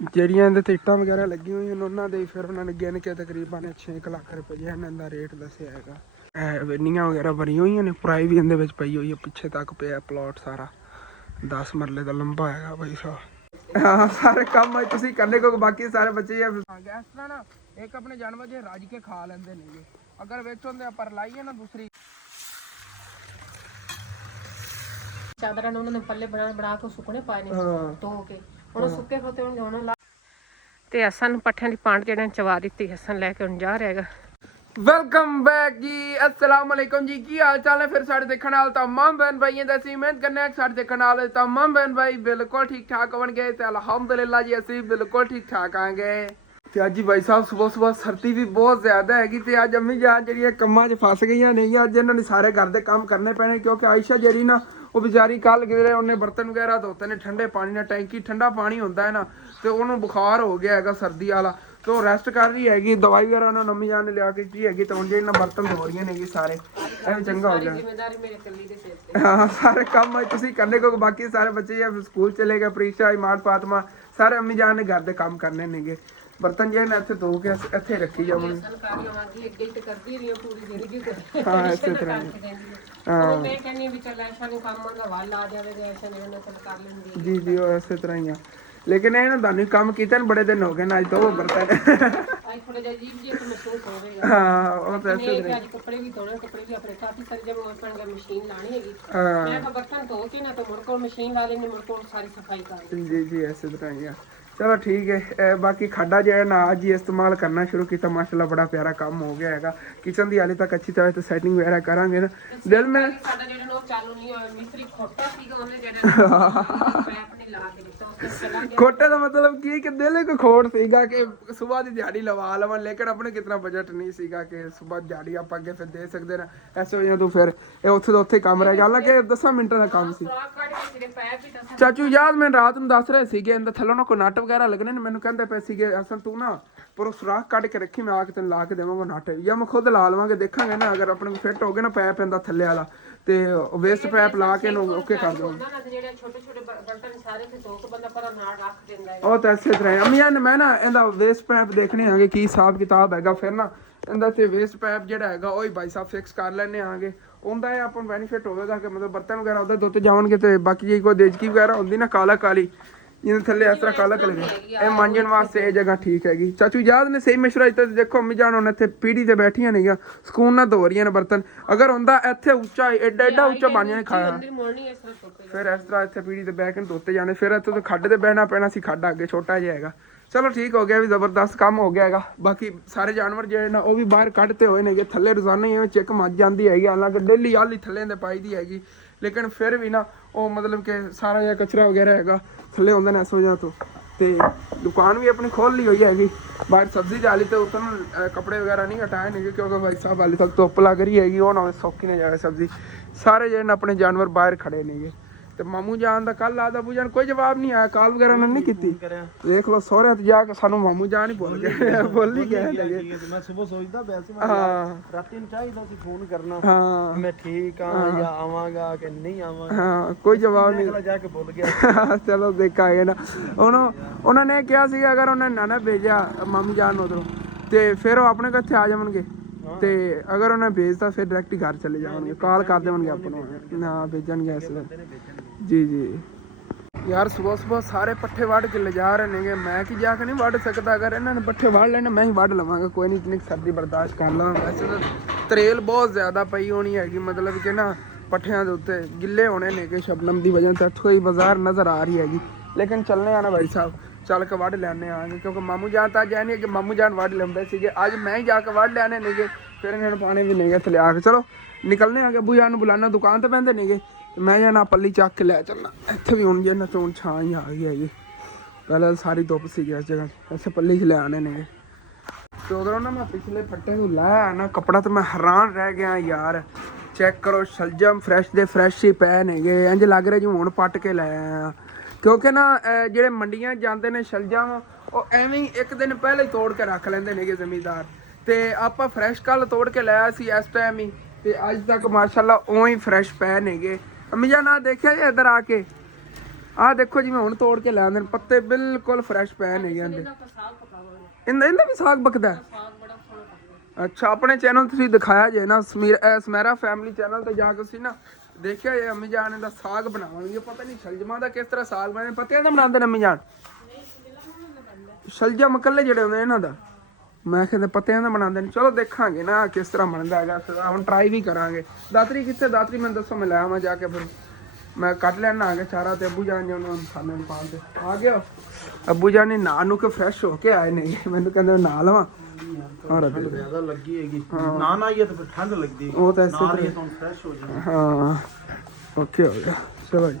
ਜਿਹੜੀਆਂ ਇਹਦੇ ਤੇ ਇੱਟਾਂ ਵਗੈਰਾ ਲੱਗੀਆਂ ਹੋਈਆਂ ਉਹਨਾਂ ਦੇ ਫਿਰ ਉਹਨਾਂ ਨੇ ਗਿਣ ਕੇ ਤਕਰੀਬਨ 6 ਲੱਖ ਰੁਪਏ ਇਹਨਾਂ ਦਾ ਰੇਟ ਦੱਸਿਆ ਹੈਗਾ। ਨੀਆਂ ਵਗੈਰਾ ਭਰੀਆਂ ਹੋਈਆਂ ਨੇ, ਪ੍ਰਾਈ ਵੀ ਇਹਦੇ ਵਿੱਚ ਪਈ ਹੋਈ ਹੈ, ਪਿੱਛੇ ਤੱਕ ਪਿਆ ਪਲਾਟ ਸਾਰਾ 10 ਮਰਲੇ ਦਾ ਲੰਬਾ ਹੈਗਾ ਭਾਈ ਸਾਹਿਬ। ਹਾਂ ਸਾਰੇ ਕੰਮ ਤੁਸੀਂ ਕਰਨੇ ਕੋ, ਬਾਕੀ ਸਾਰੇ ਬੱਚੇ ਇਸ ਤਰ੍ਹਾਂ ਨਾ ਇੱਕ ਆਪਣੇ ਜਾਨਵਰ ਜੇ ਰੱਜ ਕੇ ਖਾ ਲੈਂਦੇ ਨੇਗੇ, ਅਗਰ ਵਿੱਚ ਹੁੰਦੇ ਪਰ ਲਾਈਏ ਨਾ ਦੂਸਰੀ ਚਾਦਰਾਂ ਨੂੰ ਉਹਨਾਂ ਨੇ ਪੱਲੇ ਬਣਾ ਕੇ ਸੁੱਕਣੇ ਪਾਏ ਨੇ ਧੋ ਕੇ, ਹੁਣ ਸੁੱਕੇ ਖੋਤੇ ਹੁਣ ਲਾ ਤੇ ਹਸਨ ਪੱਠਿਆਂ ਦੀ ਪਾਂਟ ਜਿਹੜੇ ਚਵਾ ਦਿੱਤੀ, ਹਸਨ ਲੈ ਕੇ ਹੁਣ ਜਾ ਰਿਹਾ ਹੈਗਾ। ਵੈਲਕਮ ਬੈਕ ਜੀ, अस्सलाम वालेकुम जी, की हाल चाल है। फिर साढ़े देखने वाले तमाम बहन भाई ऐसी उम्मीद करने साढ़े देखने वाले तमाम बहन भाई बिल्कुल ठीक ठाक होंगे तो अलहमदुलिल्लाह जी असं बिल्कुल ठीक ठाक आएंगे। ਤੇ ਅੱਜ ਭਾਈ ਸਾਹਿਬ ਸਵੇਰ ਸਰਦੀ ਵੀ ਬਹੁਤ ਜ਼ਿਆਦਾ ਹੈਗੀ ਤੇ ਅੱਜ ਅੰਮੀ ਜਾਨ ਜਿਹੜੀਆਂ ਕੰਮਾਂ 'ਚ ਫਸ ਗਈਆਂ ਨਹੀਂ, ਅੱਜ ਇਹਨਾਂ ਨੇ ਸਾਰੇ ਘਰ ਦੇ ਕੰਮ ਕਰਨੇ ਪੈਣੇ ਕਿਉਂਕਿ ਆਇਸ਼ਾ ਜਿਹੜੀ ਨਾ ਉਹ ਵਿਚਾਰੀ ਕੱਲ ਕਿਧਰੇ ਉਹਨੇ ਬਰਤਨ ਵਗੈਰਾ ਧੋਤੇ ਨੇ ਠੰਡੇ ਪਾਣੀ ਨਾਲ, ਟੈਂਕੀ ਠੰਡਾ ਪਾਣੀ ਹੁੰਦਾ ਹੈ ਨਾ, ਤੇ ਉਹਨੂੰ ਬੁਖਾਰ ਹੋ ਗਿਆ ਹੈਗਾ ਸਰਦੀ ਵਾਲਾ, ਤੇ ਉਹ ਰੈਸਟ ਕਰ ਰਹੀ ਹੈਗੀ, ਦਵਾਈ ਵਗੈਰਾ ਉਹਨਾਂ ਨੂੰ ਅੰਮੀ ਜਾਨ ਨੇ ਲਿਆ ਕੇ ਦਿੱਤੀ ਹੈਗੀ, ਤੇ ਹੁਣ ਜਿਹੜੇ ਇਹਨਾਂ ਬਰਤਨ ਧੋ ਰਹੀਆਂ ਨੇ ਸਾਰੇ ਇਹ ਚੰਗਾ ਹੋ ਗਿਆ। ਜ਼ਿੰਮੇਵਾਰੀ ਮੇਰੇ ਕੱਲੀ ਦੇ ਸਿਰ ਤੇ। ਹਾਂ ਸਾਰੇ ਕੰਮ ਤੁਸੀਂ ਕਰਨੇ ਕੋ, ਬਾਕੀ ਸਾਰੇ ਬੱਚੇ ਸਕੂਲ ਚਲੇ ਗਏ, ਪ੍ਰੀਸ਼ਾ ਇਮਾਨ ਫਾਤਮਾ ਸਾਰੇ ਅੰਮੀ ਜਾਨ ਨੇ ਘਰ ਦੇ ਕੰਮ ਕਰਨੇ ਨੇਗੇ। ਬਰਤਨ ਜਿਹੜੇ ਇੱਥੇ ਧੋ ਕੇ ਇੱਥੇ ਰੱਖੀ ਜਾਵਾਂਗੇ। ਹਾਂ ਇਸੇ ਤਰ੍ਹਾਂ ਹਾਂ ਮੈਂ ਕਹਿੰਦੀ ਵੀ ਚੱਲ ਐਸ਼ਾ ਨੂੰ ਕੰਮ ਦਾ ਵੱਲ ਆ ਜਾਵੇ ਤੇ ਐਸ਼ਾ ਨੇ ਉਹਨਾਂ ਕਰ ਲੈਂਦੀ। ਜੀ ਜੀ ਉਹ ਇਸੇ ਤਰ੍ਹਾਂ ਹੀ ਆ, ਲੇਕਿਨ ਇਹ ਨਾ ਤੁਹਾਨੂੰ ਕੰਮ ਕੀਤਾ ਨੇ ਬੜੇ ਦਿਨ ਹੋ ਗਏ ਨਾ, ਅੱਜ ਤੋਂ ਬਰਤਨ ਅੱਜ ਥੋੜਾ ਜਿਹਾ ਅਜੀਬ ਜਿਹਾ ਮਹਿਸੂਸ ਹੋਵੇਗਾ। ਹਾਂ ਉਹ ਤਾਂ ਇਸੇ ਤਰ੍ਹਾਂ ਅੱਜ ਕੱਪੜੇ ਵੀ ਧੋਣੇ, ਕੱਪੜੇ ਵੀ ਆਪਣੇ ਕਾਫੀ ਸਾਰੇ ਜਬ ਆਪਾਂ ਨੇ ਮਸ਼ੀਨ ਲਾਣੀ ਹੈਗੀ, ਮੈਂ ਤਾਂ ਬਰਤਨ ਧੋ ਕੇ ਨਾ ਤਾਂ ਮੁੜ ਕੋਲ ਮਸ਼ੀਨ ਲਾ ਲੈਣੀ, ਮੁੜ ਕੋਲ ਸਾਰੀ ਸਫਾਈ ਕਰ ਲੈਣੀ। ਜੀ ਜੀ ਇਸੇ ਤਰ੍ਹਾਂ ਹੀ ਆ। ਚਲੋ ਠੀਕ ਹੈ। ਬਾਕੀ ਖਾਡਾ ਜਿਹੜਾ ਨਾ ਅੱਜ ਹੀ ਇਸਤੇਮਾਲ ਕਰਨਾ ਸ਼ੁਰੂ ਕੀਤਾ, ਮਾਸ਼ਾਅੱਲਾ ਬੜਾ ਪਿਆਰਾ ਕੰਮ ਹੋ ਗਿਆ ਹੈਗਾ। ਕਿਚਨ ਦੀ ਹਾਲੇ ਤੱਕ ਅੱਛੀ ਤਰ੍ਹਾਂ ਤੇ ਸੈਟਿੰਗ ਵਗੈਰਾ ਕਰਾਂਗੇ ਨਾ। ਦਿਲ ਮੈਂ ਸਾਡਾ ਜਿਹੜਾ ਨੋ ਚਾਲੂ ਨਹੀਂ ਹੋਇਆ, ਮਿਸਤਰੀ ਖੋਟਾ ਸੀਗਾ, ਉਹਨੇ ਜਿਹੜਾ ਪੈਪ ਨਹੀਂ ਲਾ ਕੇ ਦਿੱਤਾ ਉਸ ਤੋਂ ਖੋਟੇ ਦਾ ਮਤਲਬ ਕੀ ਕਿ ਦਿਲ ਇੱਕ ਖੋਟ ਸੀਗਾ ਕਿ ਸਵੇਰ ਦੀ ਦਿਹਾੜੀ ਲਵਾ ਲਵਾਂ, ਲੇਕਿਨ ਆਪਣੇ ਕਿਤਨਾ ਬਜਟ ਨਹੀਂ ਸੀਗਾ ਕਿ ਸਵੇਰ ਦਿਹਾੜੀ ਆਪਾਂ ਅੱਗੇ ਫਿਰ ਦੇ ਸਕਦੇ ਨਾ। ਐਸੇ ਵਜ੍ਹਾ ਤੋਂ ਫਿਰ ਇਹ ਉੱਥੇ ਦਾ ਉੱਥੇ ਕੰਮ ਰਹਿ ਗਿਆ, ਹਾਲਾਂਕਿ 10 ਮਿੰਟਾਂ ਦਾ ਕੰਮ ਸੀ। ਚਾਚੂ ਯਾਦ ਮੈਂ ਰਾਤ ਨੂੰ ਦੱਸ ਰਹੇ ਸੀਗੇ ਇਹਦਾ ਥੱਲੋਂ ਨਾ ਕੋਈ ਨੱਟ ਵਗੈਰਾ ਲੱਗਣੇ ਨੇ, ਮੈਨੂੰ ਕਹਿੰਦੇ ਪਏ ਸੀਗੇ ਅਸਲ ਤੂੰ ਨਾ ਪਰ ਸੁਰਾਖ ਕੱਢ ਕੇ ਰੱਖੀ, ਮੈਂ ਆ ਕੇ ਤੈਨੂੰ ਲਾ ਕੇ ਦੇਵਾਂਗਾ ਨੱਟ, ਜਾਂ ਮੈਂ ਖੁਦ ਲਾ ਲਵਾਂਗੇ, ਦੇਖਾਂਗੇ ਨਾ ਅਗਰ ਆਪਣੇ ਫਿੱਟ ਹੋ ਗਏ ਨਾ ਪੈਪ ਪੈਂਦਾ ਥੱਲੇ ਵਾਲਾ ਤੇ ਵੇਸਟ ਪੈਪ ਲਾ ਕੇ ਇਹਨੂੰ ਓਕੇ ਕਰ ਦਵਾਂਗੇ। ਉਹ ਤਾਂ ਇਸੇ ਤਰ੍ਹਾਂ ਅਮੀਆਂ ਨੇ ਮੈਂ ਨਾ ਇਹਦਾ ਵੇਸਟ ਪੈਪ ਦੇਖਣੇ ਆਂਗੇ ਕੀ ਹਿਸਾਬ ਕਿਤਾਬ ਹੈਗਾ, ਫਿਰ ਨਾ ਇਹਦਾ ਤੇ ਵੇਸਟ ਪੈਪ ਜਿਹੜਾ ਹੈਗਾ ਉਹ ਹੀ ਭਾਈ ਸਾਹਿਬ ਫਿਕਸ ਕਰ ਲੈਣੇ ਆਂਗੇ। ਉਹਦਾ ਇਹ ਆਪਾਂ ਨੂੰ ਬੈਨੀਫਿਟ ਹੋਵੇਗਾ ਕਿ ਮਤਲਬ ਬਰਤਨ ਵਗੈਰਾ ਉਹਦੇ ਧੋਤੇ ਜਾਣਗੇ, ਤੇ ਬਾਕੀ ਜੇ ਕੋਈ ਦੇਜਕੀ ਵਗੈਰਾ ਹੁੰਦੀ ਨਾ ਕਾਲਾ ਕਾਲੀ ਜਿਹਦੇ ਥੱਲੇ ਇਸ ਤਰ੍ਹਾਂ ਕਾਲਾ ਕਲਰ ਇਹ ਮਾਂਜਣ ਵਾਸਤੇ ਇਹ ਜਗ੍ਹਾ ਠੀਕ ਹੈਗੀ। ਚਾਚੂ ਯਾਦ ਨੇ ਸਹੀ ਮਸ਼ਵਰਾ ਦਿੱਤਾ, ਦੇਖੋ ਅੰਮੀ ਜਾਨ ਹੁਣ ਇੱਥੇ ਪੀੜੀ ਤੇ ਬੈਠੀਆਂ ਨੇਗੀਆਂ, ਸਕੂਨ ਨਾਲ ਧੋ ਰਹੀਆਂ ਨੇ ਬਰਤਨ। ਅਗਰ ਹੁੰਦਾ ਇੱਥੇ ਉੱਚਾ ਐਡਾ ਐਡਾ ਉੱਚਾ ਬਣ ਜਾਣੇ ਖਾਇਆ, ਫਿਰ ਇਸ ਤਰ੍ਹਾਂ ਇੱਥੇ ਪੀੜੀ ਤੇ ਬਹਿ ਕੇ ਧੋਤੇ ਜਾਣੇ, ਫਿਰ ਇੱਥੇ ਤੋਂ ਖੱਡ ਤੇ ਬਹਿਣਾ ਪੈਣਾ ਸੀ, ਖੱਡ ਅੱਗੇ ਛੋਟਾ ਜਿਹਾ ਹੈਗਾ। ਚਲੋ ਠੀਕ ਹੋ ਗਿਆ, ਵੀ ਜ਼ਬਰਦਸਤ ਕੰਮ ਹੋ ਗਿਆ ਹੈਗਾ। ਬਾਕੀ ਸਾਰੇ ਜਾਨਵਰ ਜਿਹੜੇ ਨਾ ਉਹ ਵੀ ਬਾਹਰ ਕੱਢਤੇ ਹੋਏ ਨੇਗੇ, ਥੱਲੇ ਰੋਜ਼ਾਨਾ ਹੀ ਚੈੱਕ ਮੱਝ ਜਾਂਦੀ ਹੈਗੀ, ਹਾਲਾਂਕਿ ਡੇਲੀ ਆਲੀ ਥੱਲੇ ਦੇ ਪਾਈ ਦੀ ਹੈਗੀ, ਲੇਕਿਨ ਫਿਰ ਵੀ ਨਾ ਉਹ ਮਤਲਬ ਕਿ ਸਾਰਾ ਜਿਹਾ ਕਚਰਾ ਵਗੈਰਾ ਹੈਗਾ ਥੱਲੇ ਹੁੰਦੇ ਨੇ ਇਸ ਵਜ੍ਹਾ ਤੋਂ। ਤੇ ਦੁਕਾਨ ਵੀ ਆਪਣੀ ਖੋਲ ਲਈ ਹੋਈ ਹੈਗੀ, ਬਾਹਰ ਸਬਜ਼ੀ ਜਾਲੀ ਤੇ ਉੱਤੋਂ ਕੱਪੜੇ ਵਗੈਰਾ ਨਹੀਂ ਹਟਾਏ ਨੇਗੇ ਕਿਉਂਕਿ ਭਾਈ ਸਾਹਿਬ ਹਾਲੇ ਤੱਕ ਧੁੱਪ ਲੱਗ ਰਹੀ ਹੈਗੀ, ਉਹ ਨਾ ਸੌਖੀ ਨਾ ਜਾਵੇ ਸਬਜ਼ੀ। ਸਾਰੇ ਜਿਹੜੇ ਆਪਣੇ ਜਾਨਵਰ ਬਾਹਰ ਖੜੇ ਨੇਗੇ। ਤੇ ਮਾਮੂ ਜਾਨ ਦਾ ਕੱਲ ਆਦਾ ਬੂ ਜਾਨ ਕੋਈ ਜਵਾਬ ਨਹੀਂ ਆਇਆ, ਕਾਲ ਵਗੈਰਾ ਉਹਨਾਂ ਨੇ ਕੀਤੀ। ਦੇਖ ਲਓ ਸਹੁਰਿਆਂ ਤੇ ਜਾ ਕੇ ਸਾਨੂੰ ਮਾਮੂ ਜਾਨ ਹੀ ਭੁੱਲ ਗਏ, ਭੁੱਲ ਹੀ ਗਏ ਲੱਗੇ। ਮੈਂ ਸਵੇਰ ਸੋਚਦਾ ਵੈਸੇ ਰਾਤੀ ਨੂੰ ਚਾਹੀਦਾ ਸੀ ਫੋਨ ਕਰਨਾ, ਮੈਂ ਠੀਕ ਆ ਜਾਂ ਆਵਾਂਗਾ ਕਿ ਨਹੀਂ ਆਵਾਂਗਾ। ਹਾਂ ਕੋਈ ਜਵਾਬ ਨਹੀਂ, ਜਾ ਕੇ ਭੁੱਲ ਗਿਆ। ਚਲੋ ਦੇਖਾਂਗੇ ਨਾ। ਉਹਨਾਂ ਨੇ ਕਿਹਾ ਸੀ ਅਗਰ ਉਹਨਾਂ ਨੇ ਨਾ ਭੇਜਿਆ ਮਾਮੂ ਜਾਨ ਨੂੰ ਉਧਰੋਂ ਤੇ ਫਿਰ ਉਹ ਆਪਣੇ ਕੋਲ ਇੱਥੇ ਆ ਜਾਣਗੇ, ਤੇ ਅਗਰ ਉਹਨੇ ਭੇਜਤਾ ਫਿਰ ਡਾਇਰੈਕਟ ਹੀ ਘਰ ਚਲੇ ਜਾਣਗੇ, ਕਾਲ ਕਰ ਦੇਣਗੇ ਆਪਾਂ ਨੂੰ ਨਾ ਭੇਜਣਗੇ ਇਸ ਲਈ। ਜੀ ਜੀ ਯਾਰ ਸਵੇਰ ਸਾਰੇ ਪੱਠੇ ਵੱਢ ਕੇ ਲਿਜਾ ਰਹੇ ਨੇਗੇ, ਮੈਂ ਕੀ ਜਾ ਕੇ ਨਹੀਂ ਵੱਢ ਸਕਦਾ, ਅਗਰ ਇਹਨਾਂ ਨੇ ਪੱਠੇ ਵੱਢ ਲੈਣੇ ਮੈਂ ਹੀ ਵੱਢ ਲਵਾਂਗਾ, ਕੋਈ ਨਹੀਂ, ਇਤਨੀ ਸਰਦੀ ਬਰਦਾਸ਼ਤ ਕਰ ਲਵਾਂਗਾ। ਵੈਸੇ ਤਾਂ ਤਰੇਲ ਬਹੁਤ ਜ਼ਿਆਦਾ ਪਈ ਹੋਣੀ ਹੈਗੀ, ਮਤਲਬ ਕਿ ਨਾ ਪੱਠਿਆਂ ਦੇ ਉੱਤੇ ਗਿੱਲੇ ਹੋਣੇ ਨੇਗੇ ਸ਼ਬਨਮ ਦੀ ਵਜ੍ਹਾ ਤੋਂ, ਇੱਥੋਂ ਹੀ ਬਾਜ਼ਾਰ ਨਜ਼ਰ ਆ ਰਹੀ ਹੈਗੀ, ਲੇਕਿਨ ਚੱਲਣੇ ਆ ਨਾ ਭਾਈ ਸਾਹਿਬ, ਚੱਲ ਕੇ ਵੱਢ ਲੈਣੇ ਆਂਗੇ ਕਿਉਂਕਿ ਮਾਮੂ ਜਾਨ ਤਾਂ ਅੱਜ ਐ ਨਹੀਂ ਕਿ ਮਾਮੂ ਜਾਨ ਵੱਢ ਲੈਂਦੇ ਸੀਗੇ, ਅੱਜ ਮੈਂ ਹੀ ਜਾ ਕੇ ਵੱਢ ਲੈਣੇ ਨੇਗੇ, ਫਿਰ ਇਹਨਾਂ ਨੂੰ ਪਾਣੇ ਵੀ ਨੇਗੇ ਥੱਲੇ ਆ ਕੇ। ਚਲੋ ਨਿਕਲਨੇ ਆਗੇ, ਬੂ ਜਾਨ ਨੂੰ ਬੁਲਾਣਾ, ਦੁਕਾਨ ਤੇ ਬਹਿੰਦੇ ਨੇਗੇ, ਤੇ ਮੈਂ ਜਾਣਾ ਪੱਲੀ ਚੱਕ ਕੇ ਲੈ ਚੱਲਣਾ। ਇੱਥੇ ਵੀ ਹੁਣ ਜੇ ਨਾ ਤੋਂ ਛਾਂ ਹੀ ਆ ਗਈ ਹੈਗੀ, ਪਹਿਲਾਂ ਸਾਰੀ ਧੁੱਪ ਸੀਗੀ ਇਸ ਜਗ੍ਹਾ, ਇੱਥੇ ਪੱਲੀ 'ਚ ਲੈ ਆਣੇ ਨੇਗੇ। ਤੇ ਉਧਰੋਂ ਨਾ ਮੈਂ ਪਿਛਲੇ ਫੱਟੇ ਨੂੰ ਲਾਇਆ ਨਾ ਕੱਪੜਾ, ਤੇ ਮੈਂ ਹੈਰਾਨ ਰਹਿ ਗਿਆ ਯਾਰ, ਚੈੱਕ ਕਰੋ ਸ਼ਲਜਮ ਫਰੈਸ਼ ਦੇ ਫਰੈਸ਼ ਹੀ ਪਏ ਨੇਗੇ, ਇੰਝ ਲੱਗ ਰਿਹਾ ਜਿਵੇਂ ਹੁਣ ਪੱਟ ਕੇ ਲੈ ਆਇਆ, ਕਿਉਂਕਿ ਨਾ ਜਿਹੜੇ ਮੰਡੀਆਂ ਜਾਂਦੇ ਨੇ ਸ਼ਲਜਮ ਉਹ ਐਵੇਂ ਹੀ ਇੱਕ ਦਿਨ ਪਹਿਲਾਂ ਹੀ ਤੋੜ ਕੇ ਰੱਖ ਲੈਂਦੇ ਨੇਗੇ ਜ਼ਮੀਂਦਾਰ, ਤੇ ਆਪਾਂ ਫਰੈਸ਼ ਕੱਲ ਤੋੜ ਕੇ ਲਾਇਆ ਸੀ ਇਸ ਟਾਈਮ ਹੀ, ਤੇ ਅੱਜ ਤੱਕ ਮਾਸ਼ਾਅੱਲਾ ਉਵੇਂ ਹੀ ਫਰੈਸ਼ ਪਏ ਨੇਗੇ। ਅੰਮੀ ਜਾਨ ਆ ਦੇਖਿਆ ਜੀ ਇੱਧਰ ਆ ਕੇ, ਆਹ ਦੇਖੋ ਜਿਵੇਂ ਹੁਣ ਤੋੜ ਕੇ ਲੈ ਆਉਂਦੇ ਨੇ, ਪੱਤੇ ਬਿਲਕੁਲ ਫਰੈਸ਼ ਪਏ ਨੇਗੇ ਇਹਦੇ। ਇਹਦਾ ਆਪਾਂ ਸਾਗ ਪਕਾਵਾਂਗੇ। ਇਹਦਾ ਵੀ ਸਾਗ ਪਕਦਾ? ਸਾਗ ਬੜਾ ਸੋਹਣਾ ਪਕਦਾ। ਅੱਛਾ, ਆਪਣੇ ਚੈਨਲ ਤੁਸੀਂ ਦਿਖਾਇਆ ਜੇ ਨਾ, ਸਮੈਰਾ ਫੈਮਿਲੀ ਚੈਨਲ ਤੇ ਜਾ ਕੇ ਤੁਸੀਂ ਨਾ ਦੇਖਿਆ ਜੇ ਅੰਮੀ ਜਾਨ ਦਾ ਸਾਗ ਬਣਾਉਣਗੇ। ਪਤਾ ਨਹੀਂ ਸ਼ਲਜਮਾਂ ਦਾ ਕਿਸ ਤਰ੍ਹਾਂ ਸਾਗ ਬਣਾਉਂਦੇ, ਪਤਿਆਂ ਦਾ ਬਣਾਉਂਦੇ ਨੇ ਅੰਮੀ ਜਾਨ? ਸ਼ਲਜਮ ਇਕੱਲੇ ਜਿਹੜੇ ਹੁੰਦੇ ਇਹਨਾਂ ਦਾ, ਮੈਂ ਕਹਿੰਦਾ ਪਤਿਆਂ ਦਾ ਬਣਾਉਂਦੇ ਨੇ। ਚਲੋ ਦੇਖਾਂਗੇ ਨਾ ਕਿਸ ਤਰ੍ਹਾਂ ਬਣਦਾ ਹੈਗਾ, ਹੁਣ ਟਰਾਈ ਵੀ ਕਰਾਂਗੇ। ਦਾਤਰੀ ਕਿੱਥੇ? ਦਾਤਰੀ ਮੈਨੂੰ ਦੱਸੋ, ਮੈਂ ਲੈ ਆਵਾਂ ਜਾ ਕੇ, ਫਿਰ ਮੈਂ ਕੱਢ ਲੈਣਾ ਆ ਕੇ ਚਾਰਾ। ਤੇ ਅੱਬੂ ਜਾਨ ਜੀ ਉਹਨਾਂ ਨੂੰ ਖਾਣੇ ਨੂੰ ਪਾਣ ਤੇ ਆ ਗਿਆ। ਅੱਬੂ ਜਾਨ ਨੇ ਨਹਾ ਨੂੰ ਕੇ ਫਰੈਸ਼ ਹੋ ਕੇ ਆਏ ਨੇ, ਮੈਨੂੰ ਕਹਿੰਦੇ ਨਹਾ ਲਵਾਂ। ਠੰਡ ਜ਼ਿਆਦਾ ਲੱਗੀ ਹੈਗੀ, ਨਾ ਆਈਏ ਤਾਂ ਫਿਰ ਠੰਡ ਲੱਗਦੀ, ਉਹ ਤਾਂ ਇਸੇ ਤਰ੍ਹਾਂ ਤਾਂ ਫਰੈਸ਼ ਹੋ ਜਾਣਾ। ਹਾਂ ਓਕੇ ਹੋ ਗਿਆ। ਚਲੋ ਜੀ,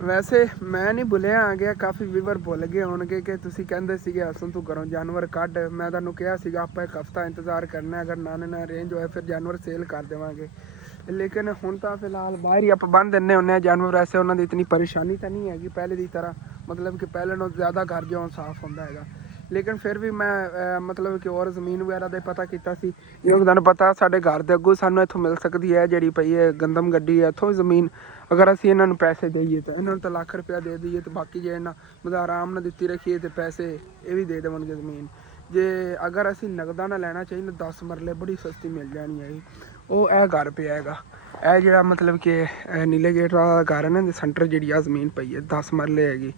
ਵੈਸੇ ਮੈਂ ਨਹੀਂ ਭੁੱਲਿਆ ਆ ਗਿਆ, ਕਾਫੀ ਵੀਵਰ ਭੁੱਲ ਗਏ ਹੋਣਗੇ ਕਿ ਤੁਸੀਂ ਕਹਿੰਦੇ ਸੀਗੇ ਹਸਨ ਤੂੰ ਘਰੋਂ ਜਾਨਵਰ ਕੱਢ। ਮੈਂ ਤੁਹਾਨੂੰ ਕਿਹਾ ਸੀਗਾ ਆਪਾਂ 1 ਹਫ਼ਤਾ ਇੰਤਜ਼ਾਰ ਕਰਨਾ, ਅਗਰ ਨਾਨੇ ਨਾਲ ਅਰੇਂਜ ਹੋਇਆ ਫਿਰ ਜਾਨਵਰ ਸੇਲ ਕਰ ਦੇਵਾਂਗੇ। ਲੇਕਿਨ ਹੁਣ ਤਾਂ ਫਿਲਹਾਲ ਬਾਹਰ ਹੀ ਆਪਾਂ ਬੰਨ ਦਿੰਦੇ ਹੁੰਦੇ ਹਾਂ ਜਾਨਵਰ। ਐਸੇ ਉਹਨਾਂ ਦੀ ਇਤਨੀ ਪਰੇਸ਼ਾਨੀ ਤਾਂ ਨਹੀਂ ਹੈਗੀ ਪਹਿਲੇ ਦੀ ਤਰ੍ਹਾਂ, ਮਤਲਬ ਕਿ ਪਹਿਲੇ ਨਾਲੋਂ ਜ਼ਿਆਦਾ ਘਰ ਜਿਉਂ ਸਾਫ਼ ਹੁੰਦਾ ਹੈਗਾ। ਲੇਕਿਨ ਫਿਰ ਵੀ ਮੈਂ ਮਤਲਬ ਕਿ ਹੋਰ ਜ਼ਮੀਨ ਵਗੈਰਾ ਦਾ ਪਤਾ ਕੀਤਾ ਸੀ। ਜਿਵੇਂ ਤੁਹਾਨੂੰ ਪਤਾ ਸਾਡੇ ਘਰ ਦੇ ਅੱਗੋਂ ਸਾਨੂੰ ਇੱਥੋਂ ਮਿਲ ਸਕਦੀ ਹੈ ਜਿਹੜੀ ਪਈ ਹੈ ਗੰਦਮ ਗੱਡੀ ਹੈ ਇੱਥੋਂ ਜ਼ਮੀਨ। ਅਗਰ ਅਸੀਂ ਇਹਨਾਂ ਨੂੰ ਪੈਸੇ ਦੇਈਏ ਤਾਂ ਇਹਨਾਂ ਨੂੰ ਤਾਂ ਲੱਖ ਰੁਪਇਆ ਦੇ ਦਈਏ, ਤੇ ਬਾਕੀ ਜੇ ਇਹਨਾਂ ਮਤਲਬ ਆਰਾਮ ਨਾਲ ਦਿੱਤੀ ਰੱਖੀਏ ਤੇ ਪੈਸੇ ਇਹ ਵੀ ਦੇ ਦੇਵਣਗੇ ਜ਼ਮੀਨ। ਜੇ ਅਗਰ ਅਸੀਂ ਨਗਦਾਂ ਨਾਲ ਲੈਣਾ ਚਾਹੀਏ 10 ਮਰਲੇ ਬੜੀ ਸਸਤੀ ਮਿਲ ਜਾਣੀ ਹੈ। ਉਹ ਇਹ ਘਰ ਪਿਆ ਹੈਗਾ, ਇਹ ਜਿਹੜਾ ਮਤਲਬ ਕਿ ਨੀਲੇ ਗੇਟ ਵਾਲਾ ਘਰ ਹੈ ਨਾ, ਸੈਂਟਰ ਜਿਹੜੀ ਆ ਜ਼ਮੀਨ ਪਈ ਹੈ 10 ਮਰਲੇ ਹੈਗੀ।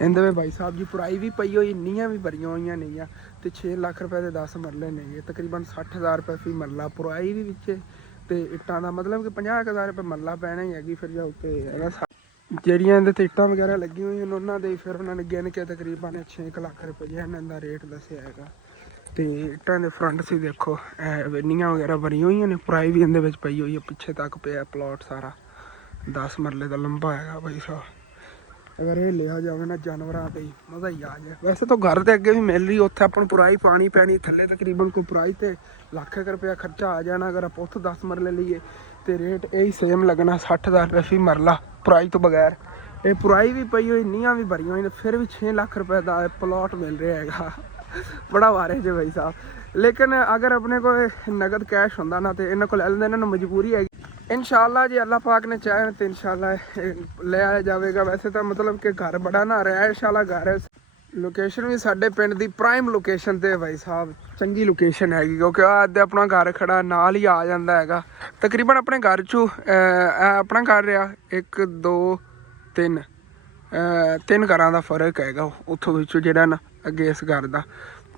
ਇਹਦੇ ਵਿੱਚ ਭਾਈ ਸਾਹਿਬ ਜੀ ਪੁਰਾਈ ਵੀ ਪਈ ਹੋਈ, ਨੀਆਂ ਵੀ ਭਰੀਆਂ ਹੋਈਆਂ ਨੇਗੀਆਂ, ਤੇ 6 ਲੱਖ ਰੁਪਏ ਦੇ 10 ਮਰਲੇ ਨੇਗੇ, ਤਕਰੀਬਨ 60,000 ਰੁਪਏ ਫੀ ਮਰਲਾ ਪੁਰਾਈ ਵੀ ਵਿੱਚ, ਤੇ ਇੱਟਾਂ ਦਾ ਮਤਲਬ ਕਿ 50,000 ਰੁਪਏ ਮਰਲਾ ਪੈਣਾ ਹੀ ਹੈਗੀ। ਫਿਰ ਜਾ ਉੱਤੇ ਹੈਗਾ ਜਿਹੜੀਆਂ ਇਹਦੇ ਤੇ ਇੱਟਾਂ ਵਗੈਰਾ ਲੱਗੀਆਂ ਹੋਈਆਂ ਉਹਨਾਂ ਦੇ ਫਿਰ ਉਹਨਾਂ ਨੇ ਗਿਣ ਕੇ ਤਕਰੀਬਨ 6 ਲੱਖ ਰੁਪਏ ਜਿਹੜਾ ਇਹਨਾਂ ਦਾ ਰੇਟ ਦੱਸਿਆ ਹੈਗਾ। ਤੇ ਇੱਟਾਂ ਦੇ ਫਰੰਟ ਸੀ ਦੇਖੋ ਨੀਆਂ ਵਗੈਰਾ ਭਰੀਆਂ ਹੋਈਆਂ ਨੇ, ਪੁਰਾਈ ਵੀ ਇਹਦੇ ਵਿੱਚ ਪਈ ਹੋਈ ਹੈ, ਪਿੱਛੇ ਤੱਕ ਪਿਆ ਪਲਾਟ ਸਾਰਾ 10 ਮਰਲੇ ਦਾ ਲੰਬਾ ਹੈਗਾ ਭਾਈ ਸਾਹਿਬ। ਅਗਰ ਇਹ ਲਿਆ ਜਾਵੇ ਨਾ ਜਾਨਵਰਾਂ ਤੇ ਮਜ਼ਾ ਹੀ ਆ ਜਾਏ। ਵੈਸੇ ਤਾਂ ਘਰ ਦੇ ਅੱਗੇ ਵੀ ਮਿਲ ਰਹੀ, ਉੱਥੇ ਆਪਾਂ ਨੂੰ ਪੁਰਾਈ ਪਾਣੀ ਪੈਣੀ, ਥੱਲੇ ਤਕਰੀਬਨ ਕੋਈ ਪੁਰਾਈ ਤੇ ਲੱਖ ਰੁਪਇਆ ਖਰਚਾ ਆ ਜਾਣਾ। ਅਗਰ ਆਪਾਂ ਉੱਥੋਂ 10 ਮਰਲੇ ਲਈਏ ਤੇ ਰੇਟ ਇਹੀ ਸੇਮ ਲੱਗਣਾ 60,000 ਰੁਪਏ ਫੀ ਮਰਲਾ ਪੁਰਾਈ ਤੋਂ ਬਗੈਰ। ਇਹ ਪੁਰਾਈ ਵੀ ਪਈ ਹੋਈ, ਨੀਆਂ ਵੀ ਭਰੀਆਂ ਹੋਈਆਂ, ਫਿਰ ਵੀ 6 ਲੱਖ ਰੁਪਏ ਦਾ ਪਲਾਟ ਮਿਲ ਰਿਹਾ ਹੈਗਾ। ਬੜਾ ਵਾਰੇ ਜੇ ਭਾਈ ਸਾਹਿਬ। ਲੇਕਿਨ ਅਗਰ ਆਪਣੇ ਕੋਲ ਨਗਦ ਕੈਸ਼ ਹੁੰਦਾ ਨਾ ਤੇ ਇਹਨਾਂ ਕੋਲ ਲੈ ਲੈਂਦੇ, ਇਹਨਾਂ ਨੂੰ ਮਜਬੂਰੀ ਹੈਗੀ। ਇਨਸ਼ਾਅੱਲਾ ਜੇ ਅੱਲਾਹ ਪਾਕ ਨੇ ਚਾਹਿਆ ਤੇ ਇਨਸ਼ਾਅੱਲਾ ਲੈ ਆਇਆ ਜਾਵੇਗਾ। ਵੈਸੇ ਤਾਂ ਮਤਲਬ ਕਿ ਘਰ ਬੜਾ ਨਾ ਰਿਹਾਇਸ਼ ਵਾਲਾ ਘਰ ਹੈ। ਲੋਕੇਸ਼ਨ ਵੀ ਸਾਡੇ ਪਿੰਡ ਦੀ ਪ੍ਰਾਈਮ ਲੋਕੇਸ਼ਨ ਤੇ ਭਾਈ ਸਾਹਿਬ, ਚੰਗੀ ਲੋਕੇਸ਼ਨ ਹੈਗੀ, ਕਿਉਂਕਿ ਆ ਅੱਧੇ ਆਪਣਾ ਘਰ ਖੜਾ ਨਾਲ ਹੀ ਆ ਜਾਂਦਾ ਹੈਗਾ। ਤਕਰੀਬਨ ਆਪਣੇ ਘਰ 'ਚੋਂ ਆਪਣਾ ਘਰ ਰਿਹਾ 1 2 3 3 ਘਰਾਂ ਦਾ ਫਰਕ ਹੈਗਾ ਉੱਥੋਂ ਵਿੱਚੋਂ ਜਿਹੜਾ ਨਾ ਅੱਗੇ ਇਸ ਘਰ ਦਾ।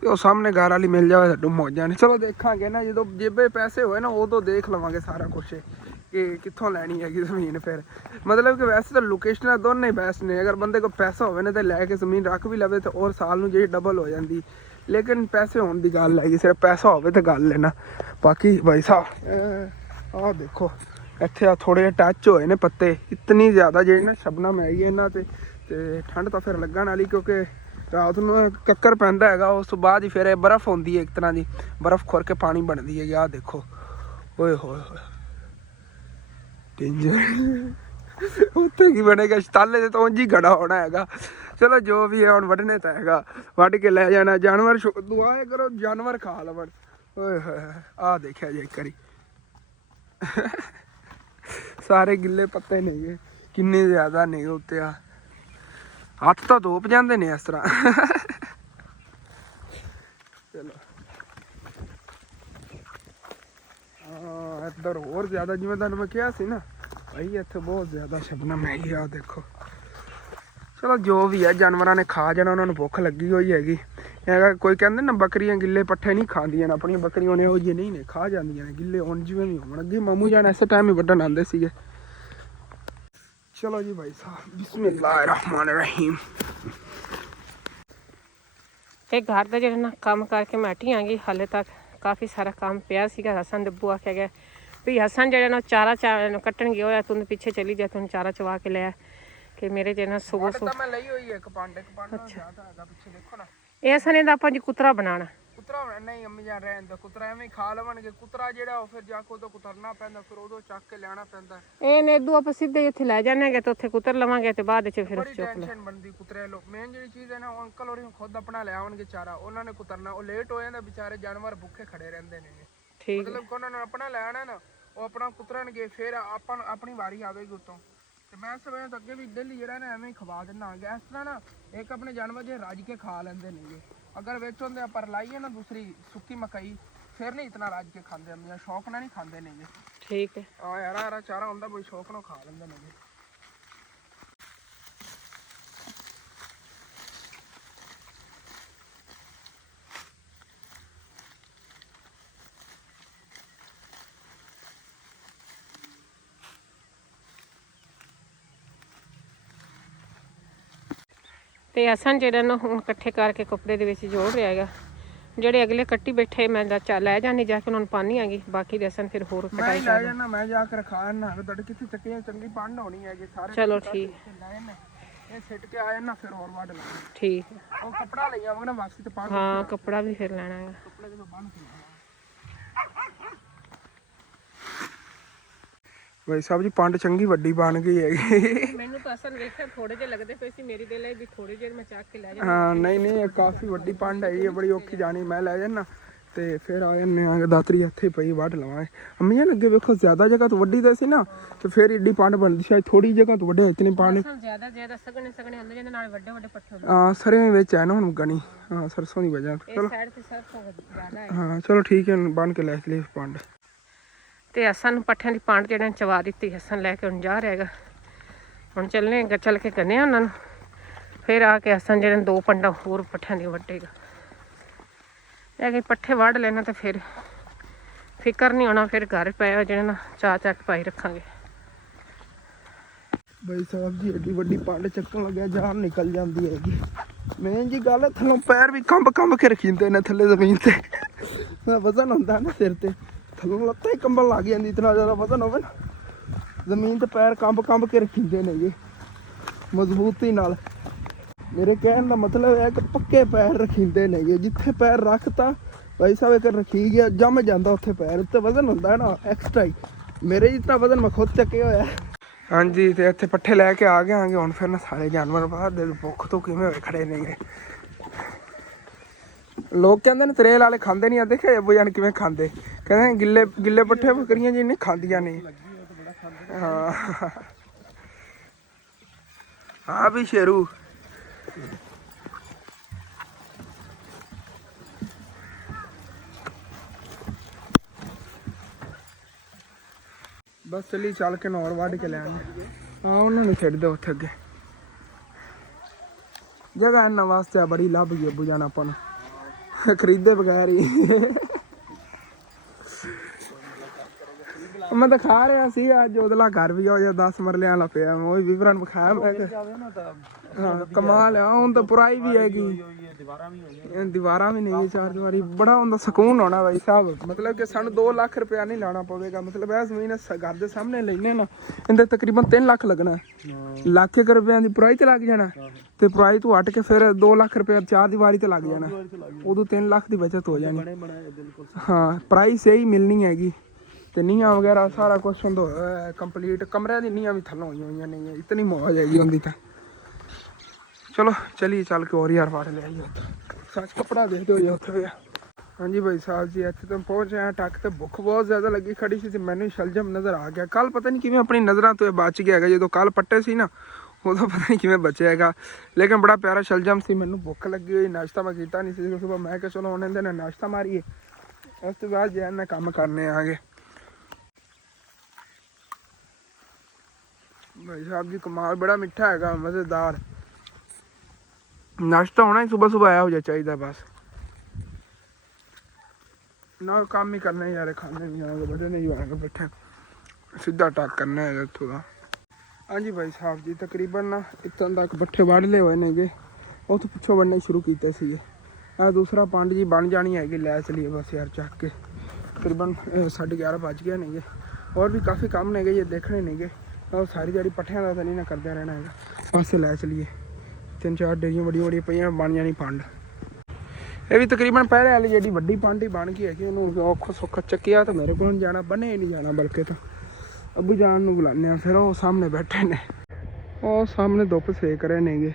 ਉਹ ਸਾਹਮਣੇ ਘਰ ਵਾਲੀ ਮਿਲ ਜਾਵੇ ਸਾਨੂੰ ਮੌਜਾਂ ਨੇ। ਚਲੋ ਦੇਖਾਂਗੇ ਨਾ ਜਦੋਂ ਜੇਬੇ ਪੈਸੇ ਹੋਏ ਨਾ ਉਦੋਂ ਦੇਖ ਲਵਾਂਗੇ ਸਾਰਾ ਕੁਛ ਕਿ ਕਿੱਥੋਂ ਲੈਣੀ ਹੈਗੀ ਜ਼ਮੀਨ। ਫਿਰ ਮਤਲਬ ਕਿ ਵੈਸੇ ਤਾਂ ਲੋਕੇਸ਼ਨਾਂ ਦੋਨੇ ਹੀ ਬੈਸਟ ਨੇ। ਅਗਰ ਬੰਦੇ ਕੋਲ ਪੈਸਾ ਹੋਵੇ ਨਾ ਤਾਂ ਲੈ ਕੇ ਜ਼ਮੀਨ ਰੱਖ ਵੀ ਲਵੇ ਤਾਂ ਔਰ ਸਾਲ ਨੂੰ ਜਿਹੜੀ ਡਬਲ ਹੋ ਜਾਂਦੀ। ਲੇਕਿਨ ਪੈਸੇ ਹੋਣ ਦੀ ਗੱਲ ਹੈਗੀ, ਸਿਰਫ ਪੈਸਾ ਹੋਵੇ ਤਾਂ ਗੱਲ ਹੈ ਨਾ। ਬਾਕੀ ਭਾਈ ਸਾਹਿਬ ਆਹ ਦੇਖੋ ਇੱਥੇ ਆ ਥੋੜ੍ਹੇ ਜਿਹੇ ਟੱਚ ਹੋਏ ਨੇ ਪੱਤੇ, ਇਤਨੀ ਜ਼ਿਆਦਾ ਜਿਹੜੀ ਨਾ ਸ਼ਬਨਮ ਹੈਗੀ ਇਹਨਾਂ ਤੇ ਠੰਡ ਤਾਂ ਫਿਰ ਲੱਗਣ ਵਾਲੀ, ਕਿਉਂਕਿ ਰਾਤ ਨੂੰ ਕੱਕਰ ਪੈਂਦਾ ਹੈਗਾ। ਉਸ ਤੋਂ ਬਾਅਦ ਹੀ ਫਿਰ ਇਹ ਬਰਫ਼ ਹੁੰਦੀ ਹੈ, ਇੱਕ ਤਰ੍ਹਾਂ ਦੀ ਬਰਫ਼ ਖੁਰ ਕੇ ਪਾਣੀ ਬਣਦੀ ਹੈਗੀ। ਆਹ ਦੇਖੋ ਓਏ ਹੋਏ ਹੋਏ ਡੇਂਜਰ। ਉੱਥੇ ਕੀ ਬਣੇਗਾ, ਸ਼ਤਾਲੇ ਦੇ ਤਾਂ ਉਂਝ ਹੀ ਗੜਾ ਹੋਣਾ ਹੈਗਾ। ਚਲੋ ਜੋ ਵੀ ਹੈ ਹੁਣ ਵੱਢਣੇ ਤਾਂ ਹੈਗਾ, ਵੱਢ ਕੇ ਲੈ ਜਾਣਾ। ਜਾਨਵਰ ਦੁਆ ਕਰੋ ਜਾਨਵਰ ਖਾ ਲਵਣ। ਓਏ ਹੋਏ ਆਹ ਦੇਖਿਆ ਜੇ ਇੱਕ ਵਾਰੀ ਸਾਰੇ ਗਿੱਲੇ ਪੱਤੇ ਨੇਗੇ, ਕਿੰਨੇ ਜ਼ਿਆਦਾ ਨੇ ਉੱਤੇ। ਆ ਹੱਥ ਤਾਂ ਧੋਪ ਜਾਂਦੇ ਨੇ ਇਸ ਤਰ੍ਹਾਂ। ਚਲੋ ਹਾਂ ਇੱਧਰ ਹੋਰ ਜ਼ਿਆਦਾ, ਜਿਵੇਂ ਤੁਹਾਨੂੰ ਮੈਂ ਕਿਹਾ ਸੀ ਨਾ ਭਾਈ ਇੱਥੇ ਬਹੁਤ ਜ਼ਿਆਦਾ ਸ਼ਬਨਮ ਹੈਗੀ। ਆ ਦੇਖੋ ਚਲੋ ਜੋ ਵੀ ਹੈ ਜਾਨਵਰਾਂ ਨੇ ਖਾ ਜਾਣਾ, ਉਹਨਾਂ ਨੂੰ ਭੁੱਖ ਲੱਗੀ ਹੋਈ ਹੈਗੀ। ਹੈਗਾ ਕੋਈ ਕਹਿੰਦੇ ਨਾ ਬੱਕਰੀਆਂ ਗਿੱਲੇ ਪੱਠੇ ਨਹੀਂ ਖਾਂਦੀਆਂ ਨੇ, ਆਪਣੀਆਂ ਬੱਕਰੀਆਂ ਨੇ ਇਹੋ ਜਿਹੀ ਨਹੀਂ ਨੇ, ਖਾ ਜਾਂਦੀਆਂ ਨੇ ਗਿੱਲੇ ਹੁਣ ਜਿਵੇਂ ਵੀ ਹੋਣ। ਅੱਗੇ ਮਾਮੂ ਜਾਨ ਐਸੇ ਟਾਈਮ ਹੀ ਵੱਢਣ ਆਉਂਦੇ ਸੀਗੇ। ਚਲੋ ਜੀ ਭਾਈ ਸਾਹਿਬ ਬਿਸਮਿਲ੍ਲਾਹਿਰ ਰਹਿਮਾਨਿਰ ਰਹੀਮ। ਤੇ ਘਰ ਦਾ ਜਿਹੜਾ ਨਾ ਕੰਮ ਕਰਕੇ ਮੈਂ ਹਟੀ ਆਂਗੀ। ਹਾਲੇ ਤੱਕ ਕਾਫੀ ਸਾਰਾ ਕੰਮ ਪਿਆ ਸੀਗਾ। ਹਸਨ ਦੇ ਅੱਬੂ ਆਖਿਆ ਗਿਆ ਵੀ ਹਸਨ ਜਿਹੜਾ ਨਾ ਚਾਰਾ ਕੱਟਣ ਗਿਆ ਹੋਇਆ, ਤੂੰ ਪਿੱਛੇ ਚਲੀ ਜਾ, ਤੈਨੂੰ ਚਾਰਾ ਚਵਾ ਕੇ ਲਿਆ ਕਿ ਮੇਰੇ ਜੇ ਨਾ ਸੁਬਹ ਮੈਂ ਲਈ ਹੋਈ ਹੈ ਇੱਕ ਪੰਡ ਜ਼ਿਆਦਾ ਹੈਗਾ ਪਿੱਛੇ ਦੇਖੋ ਨਾ। ਇਹ ਹਸਨ ਇਹਦਾ ਆਪਾਂ ਜੀ ਕੁਤਰਾ ਬਣਾਉਣਾ। ਕੁਤਰਾ ਨਹੀਂ ਅੰਮੀ ਜਾਨ ਰਹਿਣ ਦਾ, ਕੁਤਰਾ ਐਵੇਂ ਹੀ ਖਾ ਲਵਣਗੇ। ਕੁਤਰਾ ਜਿਹੜਾ ਉਹ ਫਿਰ ਜਾ ਕੇ ਉਦੋਂ ਕੁਤਰਨਾ ਪੈਂਦਾ, ਫਿਰ ਉਦੋਂ ਚੱਕ ਕੇ ਲਿਆਉਣਾ ਪੈਂਦਾ। ਇਹ ਨੇ ਇਦੋਂ ਆਪਾਂ ਸਿੱਧੇ ਇੱਥੇ ਲੈ ਜਾਣਾਂਗੇ ਤੇ ਉੱਥੇ ਕੁਤਰ ਲਵਾਂਗੇ ਤੇ ਬਾਅਦ ਵਿੱਚ ਫਿਰ ਬੜੀ ਟੈਨਸ਼ਨ ਬਣਦੀ ਕੁਤਰੇ ਲੋ। ਮੇਨ ਜਿਹੜੀ ਚੀਜ਼ ਹੈ ਨਾ ਉਹ ਅੰਕਲ ਹੋਰੀ ਖੁਦ ਆਪਣਾ ਲੈ ਆਉਣਗੇ ਚਾਰਾ, ਉਹਨਾਂ ਨੇ ਕੁਤਰਨਾ। ਉਹ ਲੇਟ ਹੋ ਜਾਂਦਾ ਵਿਚਾਰੇ, ਜਾਨਵਰ ਭੁੱਖੇ ਖੜੇ ਰਹਿੰਦੇ ਨੇ। ਠੀਕ ਮਤਲਬ ਕਿ ਉਹਨਾਂ ਨੇ ਆਪਣਾ ਲੈ ਆਣਾ ਨਾ, ਉਹ ਆਪਣਾ ਕੁਤਰਨਗੇ, ਫਿਰ ਆਪਾਂ ਆਪਣੀ ਵਾਰੀ ਆਵੇਗੀ ਉੱਤੋਂ। ਤੇ ਮੈਂ ਸਮੇਂ ਅੱਗੇ ਵੀ ਦਿੱਲੀ ਜਿਹੜਾ ਨਾ ਐਵੇਂ ਹੀ ਖਵਾ ਦਿੰਦਾ ਹਾਂ। ਇਸ ਤਰ੍ਹਾਂ ਨਾ ਇੱਕ ਆਪਣੇ ਜਾਨਵਰ ਜੇ ਰੱਜ ਕੇ ਖਾ ਲੈਂਦੇ ਨੇਗੇ। ਅਗਰ ਵਿੱਚ ਹੁੰਦੇ ਆਪਾਂ ਲਾਈਏ ਨਾ ਦੂਸਰੀ ਸੁੱਕੀ ਮਕਈ, ਫਿਰ ਨਹੀਂ ਇਤਨਾ ਰੱਜ ਕੇ ਖਾਂਦੇ ਹੁੰਦੇ, ਸ਼ੌਕ ਨਾਲ ਨਹੀਂ ਖਾਂਦੇ ਨੇਗੇ। ਠੀਕ ਹੈ। ਹਰਾ ਹਰਾ ਚਾਰਾ ਹੁੰਦਾ, ਬੜੀ ਸ਼ੌਕ ਨਾਲ ਖਾ ਲੈਂਦੇ ਨੇਗੇ। ਤੇ ਅਸਾਂ ਜਿਹੜਾ ਨਾ ਹੁਣ ਇਕੱਠੇ ਕਰਕੇ ਕੱਪੜੇ ਦੇ ਵਿੱਚ ਜੋੜ ਰਿਹਾ ਹੈਗਾ। ਜਿਹੜੇ ਅਗਲੇ ਕੱਟੀ ਬੈਠੇ ਮੈਂ ਲੈ ਜਾਣੀ ਜਾ ਕੇ ਉਹਨਾਂ ਨੂੰ ਪਾਣੀ ਆਂਗੀ, ਬਾਕੀ ਦੇ ਅਸਾਂ ਫਿਰ ਹੋਰ ਕਟਾਈ ਲੈ ਜਾਣਾ, ਮੈਂ ਜਾ ਕੇ ਰਖਾ ਨਾ ਤੁਹਾਡੇ ਕਿੱਥੇ ਚੱਕੀਆਂ ਚੰਗੀ ਪੰਡ ਹੋਣੀ ਹੈਗੀ ਸਾਰੇ। ਚਲੋ ਠੀਕ, ਇਹ ਸਿੱਟ ਕੇ ਆਏ ਨਾ ਫਿਰ ਹੋਰ ਵੱਢ ਲਾਂਗੇ। ਠੀਕ ਹੈ। ਉਹ ਕੱਪੜਾ ਲਈ ਆਵਾਂਗੇ ਨਾ ਵਾਪਸੀ ਤੇ ਪਾ। ਹਾਂ ਕੱਪੜਾ ਵੀ ਫਿਰ ਲੈਣਾ ਹੈਗਾ। ਕੱਪੜੇ ਦੇ ਮੈਂ ਬੰਨ ਕੇ ਭਾਈ ਸਾਹਿਬ ਜੀ ਪੰਡ ਚੰਗੀ ਵੱਡੀ ਬਣ ਗਈ ਹੈਗੀ। ਮੈਨੂੰ ਤਾਂ ਅਸਲ ਵੇਖਿਆ ਥੋੜੇ ਜਿਹੇ ਲੱਗਦੇ ਪਏ ਸੀ, ਮੇਰੀ ਦੇ ਲਈ ਵੀ ਥੋੜੇ ਜਿਹੇ ਮੈਂ ਚੱਕ ਕੇ ਲੈ ਜਾ। ਹਾਂ ਨਹੀਂ ਇਹ ਕਾਫੀ ਵੱਡੀ ਪੰਡ ਹੈਗੀ ਹੈ, ਬੜੀ ਔਖੀ ਜਾਣੀ। ਮੈਂ ਲੈ ਜਾਣਾ ਤੇ ਫਿਰ ਆ ਜਾਂਦੇ ਆ ਦਾਤਰੀ ਇੱਥੇ ਪਈ ਵੱਢ ਲਵਾਂਗੇ। ਅੰਮੀਆਂ ਅੱਗੇ ਵੇਖੋ ਜ਼ਿਆਦਾ ਜਗ੍ਹਾ ਤੋਂ ਵੱਡੀ ਤਾਂ ਸੀ ਨਾ, ਤੇ ਫਿਰ ਏਡੀ ਪੰਡ ਬਣਦੀ, ਸ਼ਾਇਦ ਥੋੜੀ ਜਗ੍ਹਾ ਤੋਂ ਵੱਡੇ ਇਤਨੀ ਪੰਡ ਜ਼ਿਆਦਾ ਸਗਣੇ ਹੁੰਦੇ ਜਿਹਦੇ ਨਾਲ ਵੱਡੇ ਪੱਠੇ ਹੁੰਦੇ। ਹਾਂ ਸਰੇਂ ਵਿੱਚ ਹੈ ਨਾ ਹੁਣ ਗਣੀ। ਹਾਂ ਸਰਸੋਂ ਦੀ ਵਜ੍ਹਾ। ਚਲੋ ਸਾਈਡ ਤੇ ਸਰਸੋਂ ਜ਼ਿਆਦਾ ਹੈ। ਹਾਂ ਚਲੋ ਠੀਕ ਹੈ, ਬਣ ਕੇ ਲੈ ਚਲੀਏ ਪੰਡ। ਤੇ ਅਸਾਂ ਨੂੰ ਪੱਠਿਆਂ ਦੀ ਪੰਡ ਜਿਹੜਾ ਚਵਾ ਦਿੱਤੀ, ਅਸਾਂ ਲੈ ਕੇ ਹੁਣ ਜਾ ਰਿਹਾ ਹੈਗਾ। ਹੁਣ ਚੱਲਨੇ ਚੱਲ ਕੇ ਕਰਨੇ ਉਹਨਾਂ ਨੂੰ, ਫਿਰ ਆ ਕੇ ਅਸਾਂ ਜਿਹੜੇ 2 ਪੰਡਾਂ ਹੋਰ ਪੱਠਿਆਂ ਦੀ ਵੱਢੇਗਾ। ਇਹ ਕਿ ਪੱਠੇ ਵੱਢ ਲੈਣਾ ਤੇ ਫਿਰ ਫਿਕਰ ਨਹੀਂ ਹੋਣਾ, ਫਿਰ ਘਰ ਪਿਆ ਜਿਹੜੇ ਨਾ ਚਾਹ ਪਾਈ ਰੱਖਾਂਗੇ। ਬਈ ਸਾਹਿਬ ਜੀ ਐਡੀ ਵੱਡੀ ਪੰਡ ਚੱਕਣ ਲੱਗਿਆ ਜਾਨ ਨਿਕਲ ਜਾਂਦੀ ਹੈਗੀ। ਮੇਨ ਜੀ ਗੱਲ ਥੱਲੋਂ ਪੈਰ ਵੀ ਕੰਬ ਕੇ ਰੱਖੀਂਦੇ ਨੇ ਥੱਲੇ ਜ਼ਮੀਨ ਤੇ। ਵਜ਼ਨ ਹੁੰਦਾ ਨਾ ਸਿਰ ਤੇ, ਥੱਲੋਂ ਲੱਤਾਂ ਹੀ ਕੰਬਣ ਲੱਗ ਜਾਂਦੀ, ਇਤਨਾ ਜ਼ਿਆਦਾ ਵਜ਼ਨ ਹੋਵੇ ਨਾ ਜ਼ਮੀਨ ਤੇ ਪੈਰ ਕੰਬ ਕੇ ਰੱਖੀਂਦੇ ਨੇਗੇ ਮਜ਼ਬੂਤੀ ਨਾਲ। ਮੇਰੇ ਕਹਿਣ ਦਾ ਮਤਲਬ ਹੈ ਕਿ ਪੱਕੇ ਪੈਰ ਰੱਖੀਂਦੇ ਨੇਗੇ। ਜਿੱਥੇ ਪੈਰ ਰੱਖਤਾ ਭਾਈ ਸਾਹਿਬ ਇੱਕ ਰੱਖੀ ਗਿਆ, ਜੰਮ ਜਾਂਦਾ ਉੱਥੇ ਪੈਰ। ਉੱਤੇ ਵਜ਼ਨ ਹੁੰਦਾ ਨਾ ਐਕਸਟਰਾ ਹੀ। ਮੇਰੇ ਜਿਤਨਾ ਵਜ਼ਨ ਮੈਂ ਖੁਦ ਚੱਕਿਆ ਹੋਇਆ। ਹਾਂਜੀ ਤੇ ਇੱਥੇ ਪੱਠੇ ਲੈ ਕੇ ਆ ਗਏ ਆਂਗੇ ਹੁਣ। ਫਿਰ ਨਾ ਸਾਰੇ ਜਾਨਵਰ ਬਾਹਰ ਦੇ ਭੁੱਖ ਤੋਂ ਕਿਵੇਂ ਹੋਏ ਖੜੇ ਨੇਗੇ। ਲੋਕ ਕਹਿੰਦੇ ਨੇ ਤਰੇਲ ਵਾਲੇ ਖਾਂਦੇ ਨਹੀਂ ਆ, ਦੇਖਿਆ ਅੱਬੂ ਜਾਨ ਕਿਵੇਂ ਖਾਂਦੇ, ਕਹਿੰਦੇ ਗਿੱਲੇ ਪੱਠੇ ਬੱਕਰੀਆਂ ਜੀ ਨਹੀਂ ਖਾਂਦੀਆਂ ਨਹੀਂ। ਹਾਂ ਹਾਂ ਵੀ ਸ਼ੇਰੂ ਬਸ ਚਲੀ ਚੱਲ ਕੇ ਨੌਰ ਵੱਢ ਕੇ ਲੈ ਆਉਂਦੇ। ਹਾਂ ਉਹਨਾਂ ਨੂੰ ਛੱਡ ਦਿਓ ਉੱਥੇ ਅੱਗੇ, ਜਗ੍ਹਾ ਇਹਨਾਂ ਵਾਸਤੇ ਬੜੀ ਲੱਭ ਗਈ ਅੱਬੂ ਜਾਨ ਆਪਾਂ ਨੂੰ ਖਰੀਦੇ ਬਗੈਰ ਹੀ। ਮੈਂ ਤਾਂ ਖਾ ਰਿਹਾ ਸੀ ਅੱਜ ਉਹਦਲਾ ਘਰ ਵੀ ਹੋ ਜਾ 10 ਮਰਲਿਆਂ ਵਾਲਾ ਪਿਆ, ਮੈਂ ਉਹੀ ਵਿਵਰਨ ਵਿਖਾਇਆ। ਮੈਂ ਹਾਂ ਕਮਾਲ ਆ, ਹੁਣ ਤਾਂ ਪੁਰਾਈ ਵੀ ਹੈਗੀ, ਦੀਵਾਰਾਂ ਵੀ ਨਹੀਂ 4 ਦੀਵਾਰੀ। ਬੜਾ ਹੁੰਦਾ ਸਕੂਨ ਹੋਣਾ ਬਾਈ ਸਾਹਿਬ। ਮਤਲਬ ਕਿ ਸਾਨੂੰ 2 ਲੱਖ ਰੁਪਇਆ ਨਹੀਂ ਲਾਉਣਾ ਪਵੇਗਾ। ਮਤਲਬ ਇਹ ਜ਼ਮੀਨ ਘਰ ਦੇ ਸਾਹਮਣੇ ਲੈਨੇ ਨਾ, ਇਹਦੇ ਤਕਰੀਬਨ 3 ਲੱਖ ਲੱਗਣਾ। ਲੱਖ ਰੁਪਇਆ ਦੀ ਪੁਰਾਈ ਤੇ ਲੱਗ ਜਾਣਾ, ਤੇ ਪੁਰਾਈ ਤੋਂ ਹਟ ਕੇ ਫਿਰ 2 ਲੱਖ ਰੁਪਇਆ 4 ਦੀਵਾਰੀ ਤੇ ਲੱਗ ਜਾਣਾ। ਉਦੋਂ 3 ਲੱਖ ਦੀ ਬਚਤ ਹੋ ਜਾਣੀ। ਹਾਂ ਪ੍ਰਾਈਸ ਇਹੀ ਮਿਲਣੀ ਹੈਗੀ। ਤੇ ਨੀਹਾਂ ਵਗੈਰਾ ਸਾਰਾ ਕੁਛ ਹੁੰਦਾ ਕੰਪਲੀਟ। ਕਮਰਿਆਂ ਦੀ ਨੀਹਾਂ ਵੀ ਥੱਲੋਂ ਹੋਈਆਂ ਨਹੀਂ, ਇਤਨੀ ਮੌਜ ਹੈਗੀ ਹੁੰਦੀ ਤਾਂ। ਚਲੋ ਚਲੀਏ ਚੱਲ ਕੇ ਹੋਰ ਯਾਰ ਫੜ ਲਿਆਈਏ ਉੱਥੇ। ਸੱਚ ਕੱਪੜਾ ਦੇਖਦੇ ਹੋ ਜੀ ਉੱਥੇ। ਹਾਂਜੀ ਭਾਈ ਸਾਹਿਬ ਜੀ ਇੱਥੇ ਤਾਂ ਪਹੁੰਚ ਆਇਆ ਟੱਕ, ਤੇ ਭੁੱਖ ਬਹੁਤ ਜ਼ਿਆਦਾ ਲੱਗੀ ਖੜੀ ਸੀ ਤੇ ਮੈਨੂੰ ਸ਼ਲਜਮ ਨਜ਼ਰ ਆ ਗਿਆ। ਕੱਲ ਪਤਾ ਨਹੀਂ ਕਿਵੇਂ ਆਪਣੀ ਨਜ਼ਰਾਂ ਤੋਂ ਇਹ ਬਚ ਗਿਆ ਹੈਗਾ। ਜਦੋਂ ਕੱਲ ਪੱਟੇ ਸੀ ਨਾ ਉਦੋਂ ਪਤਾ ਨਹੀਂ ਕਿਵੇਂ ਬਚਿਆ ਹੈਗਾ, ਲੇਕਿਨ ਬੜਾ ਪਿਆਰਾ ਸ਼ਲਜਮ ਸੀ। ਮੈਨੂੰ ਭੁੱਖ ਲੱਗੀ ਹੋਈ, ਨਾਸ਼ਤਾ ਮੈਂ ਕੀਤਾ ਨਹੀਂ ਸੀ ਸੁਬਾਹ। ਮੈਂ ਕਿਹਾ ਚਲੋ ਹੁਣ ਇਹਦੇ ਨਾਲ ਨਾਸ਼ਤਾ ਮਾਰੀਏ, ਉਸ ਤੋਂ ਬਾਅਦ ਜੇ ਇਹਨਾਂ ਕੰਮ ਕਰਨੇ ਆਗੇ। ਭਾਈ ਸਾਹਿਬ ਜੀ ਕਮਾਲ, ਬੜਾ ਮਿੱਠਾ ਹੈਗਾ, ਮਜ਼ੇਦਾਰ ਨਾਸ਼ਤਾ ਹੋਣਾ ਹੀ ਸੁਬਾਹ ਸੁਬਾਹ ਆਇਆ ਹੋ ਜਾ ਚਾਹੀਦਾ। ਬਸ ਨਾਲ ਕੰਮ ਹੀ ਕਰਨਾ ਯਾਰ, ਖਾਣੇ ਨਹੀਂ ਆਉਣਗੇ, ਬੜੇ ਨਹੀਂ ਆਉਣਗੇ ਬੈਠੇ, ਸਿੱਧਾ ਟੱਕ ਕਰਨਾ ਹੈਗਾ ਇੱਥੋਂ ਦਾ। ਹਾਂਜੀ ਭਾਈ ਸਾਹਿਬ ਜੀ ਤਕਰੀਬਨ ਨਾ ਇੱਥੋਂ ਤੱਕ ਪੱਠੇ ਵੱਢ ਲਏ ਹੋਏ ਨੇਗੇ, ਉੱਥੋਂ ਪਿੱਛੋਂ ਵੱਢਣੇ ਸ਼ੁਰੂ ਕੀਤੇ ਸੀਗੇ। ਇਹ ਦੂਸਰਾ ਪੰਡ ਜੀ ਬਣ ਜਾਣੀ ਹੈਗੀ, ਲੈ ਚਲੀਏ ਬਸ ਯਾਰ ਚੱਕ ਕੇ। ਤਕਰੀਬਨ 11:30 ਵੱਜ ਗਏ ਨੇਗੇ। ਹੋਰ ਵੀ ਕਾਫੀ ਕੰਮ ਨੇਗੇ ਜੇ ਦੇਖਣੇ ਨੇਗੇ। ਉਹ ਸਾਰੀ ਦਿਹਾੜੀ ਪੱਠਿਆਂ ਦਾ ਤਾਂ ਨਹੀਂ ਨਾ ਕਰਦਿਆਂ ਰਹਿਣਾ ਹੈਗਾ, ਪਾਸੇ ਲੈ ਚਲੀਏ। 3-4 ਡੇਰੀਆਂ ਵੱਡੀਆਂ ਪਈਆਂ, ਬਣ ਜਾਣੀ ਪੰਡ। ਇਹ ਵੀ ਤਕਰੀਬਨ ਪਹਿਲੇ ਵਾਲੀ ਜਿਹੜੀ ਵੱਡੀ ਪੰਡ ਹੀ ਬਣ ਗਈ ਹੈਗੀ। ਉਹਨੂੰ ਔਖਾ ਸੌਖਾ ਚੱਕਿਆ ਤਾਂ ਮੇਰੇ ਕੋਲ ਜਾਣਾ, ਬੰਨੇ ਨਹੀਂ ਜਾਣਾ, ਬਲਕਿ ਤਾਂ ਅੱਬੂ ਜਾਨ ਨੂੰ ਬੁਲਾਉਂਦੇ ਆ। ਫਿਰ ਉਹ ਸਾਹਮਣੇ ਬੈਠੇ ਨੇ, ਉਹ ਸਾਹਮਣੇ ਧੁੱਪ ਸੇਕ ਰਹੇ ਨੇਗੇ,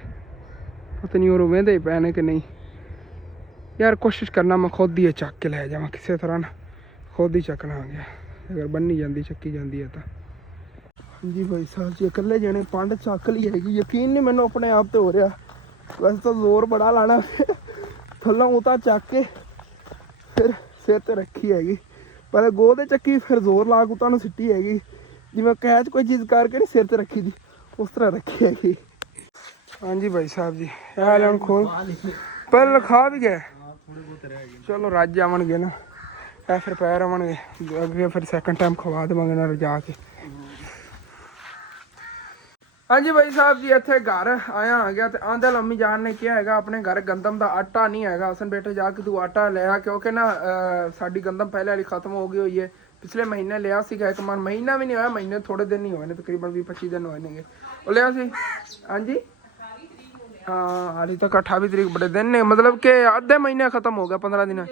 ਪਤਾ ਨਹੀਂ ਉਹ ਵਹਿੰਦੇ ਪਏ ਨੇ ਕਿ ਨਹੀਂ। ਯਾਰ ਕੋਸ਼ਿਸ਼ ਕਰਨਾ ਮੈਂ ਖੁਦ ਹੀ ਚੱਕ ਕੇ ਲੈ ਜਾਵਾਂ ਕਿਸੇ ਤਰ੍ਹਾਂ ਨਾ, ਖੁਦ ਹੀ ਚੱਕਣਾ ਆ ਗਿਆ। ਅਗਰ ਬੰਨੀ ਜਾਂਦੀ ਚੱਕੀ ਜਾਂਦੀ ਹੈ ਤਾਂ। ਹਾਂਜੀ ਭਾਈ ਸਾਹਿਬ ਜੀ ਇਕੱਲੇ ਜਣੇ ਪੰਡ ਚੱਕ ਲਈ ਹੈਗੀ, ਯਕੀਨ ਨਹੀਂ ਮੈਨੂੰ ਆਪਣੇ ਆਪ ਤੇ ਹੋ ਰਿਹਾ। ਵੈਸੇ ਤਾਂ ਜ਼ੋਰ ਬੜਾ ਲਾਣਾ, ਥੱਲੋਂ ਉਤਾਂ ਚੱਕ ਕੇ ਫਿਰ ਸਿਰ ਤੇ ਰੱਖੀ ਹੈਗੀ, ਪਹਿਲੇ ਗੋਹ ਤੇ ਚੱਕੀ ਫਿਰ ਜ਼ੋਰ ਲਾ ਕੇ ਉਤਾਂ ਨੂੰ ਸਿੱਟੀ ਹੈਗੀ, ਜਿਵੇਂ ਕੈਚ ਕੋਈ ਚੀਜ਼ ਕਰਕੇ ਨਹੀਂ ਸਿਰ ਤੇ ਰੱਖੀ ਦੀ ਉਸ ਤਰ੍ਹਾਂ ਰੱਖੀ ਹੈਗੀ। ਹਾਂਜੀ ਭਾਈ ਸਾਹਿਬ ਜੀ ਇਹ ਲੈਣ ਖੋਲ ਪਹਿਲਾਂ ਖਾ ਵੀ ਗਏ, ਚਲੋ ਰੱਜ ਆਵਣਗੇ ਨਾ ਇਹ ਫਿਰ ਪੈਰ ਆਵਣਗੇ ਅੱਗੇ, ਫਿਰ ਸੈਕਿੰਡ ਟਾਈਮ ਖਵਾ ਦੇਵਾਂਗੇ ਨਾਲ ਜਾ ਕੇ। ਹਾਂਜੀ ਭਾਈ ਸਾਹਿਬ ਜੀ ਇੱਥੇ ਘਰ ਆਇਆ ਆ ਗਿਆ ਤੇ ਆਂਦੇ ਅੰਮੀ ਜਾਨ ਨੇ ਕਿਹਾ ਹੈਗਾ ਆਪਣੇ ਘਰ ਗੰਦਮ ਦਾ ਆਟਾ ਨਹੀਂ ਹੈਗਾ, ਹਸਨ ਬੇਟੇ ਜਾ ਕੇ ਤੂੰ ਆਟਾ ਲਿਆ, ਕਿਉਂਕਿ ਨਾ ਸਾਡੀ ਗੰਦਮ ਪਹਿਲੇ ਵਾਲੀ ਖਤਮ ਹੋ ਗਈ ਹੋਈ ਹੈ। ਪਿਛਲੇ ਮਹੀਨੇ ਲਿਆ ਸੀਗਾ ਇੱਕ ਮਹੀਨਾ ਵੀ ਨਹੀਂ ਹੋਇਆ, ਮਹੀਨੇ ਥੋੜੇ ਦਿਨ ਹੀ ਹੋਏ ਨੇ, ਤਕਰੀਬਨ 20-25 ਦਿਨ ਹੋਏ ਨੇਗੇ ਉਹ ਲਿਆ ਸੀ। ਹਾਂਜੀ ਹਾਂ ਹਾਲੇ ਤੱਕ 28 ਤਰੀਕ ਬੜੇ ਦਿਨ ਨੇ, ਮਤਲਬ ਕਿ ਅੱਧੇ ਮਹੀਨੇ ਖਤਮ ਹੋ ਗਿਆ 15 ਦਿਨ।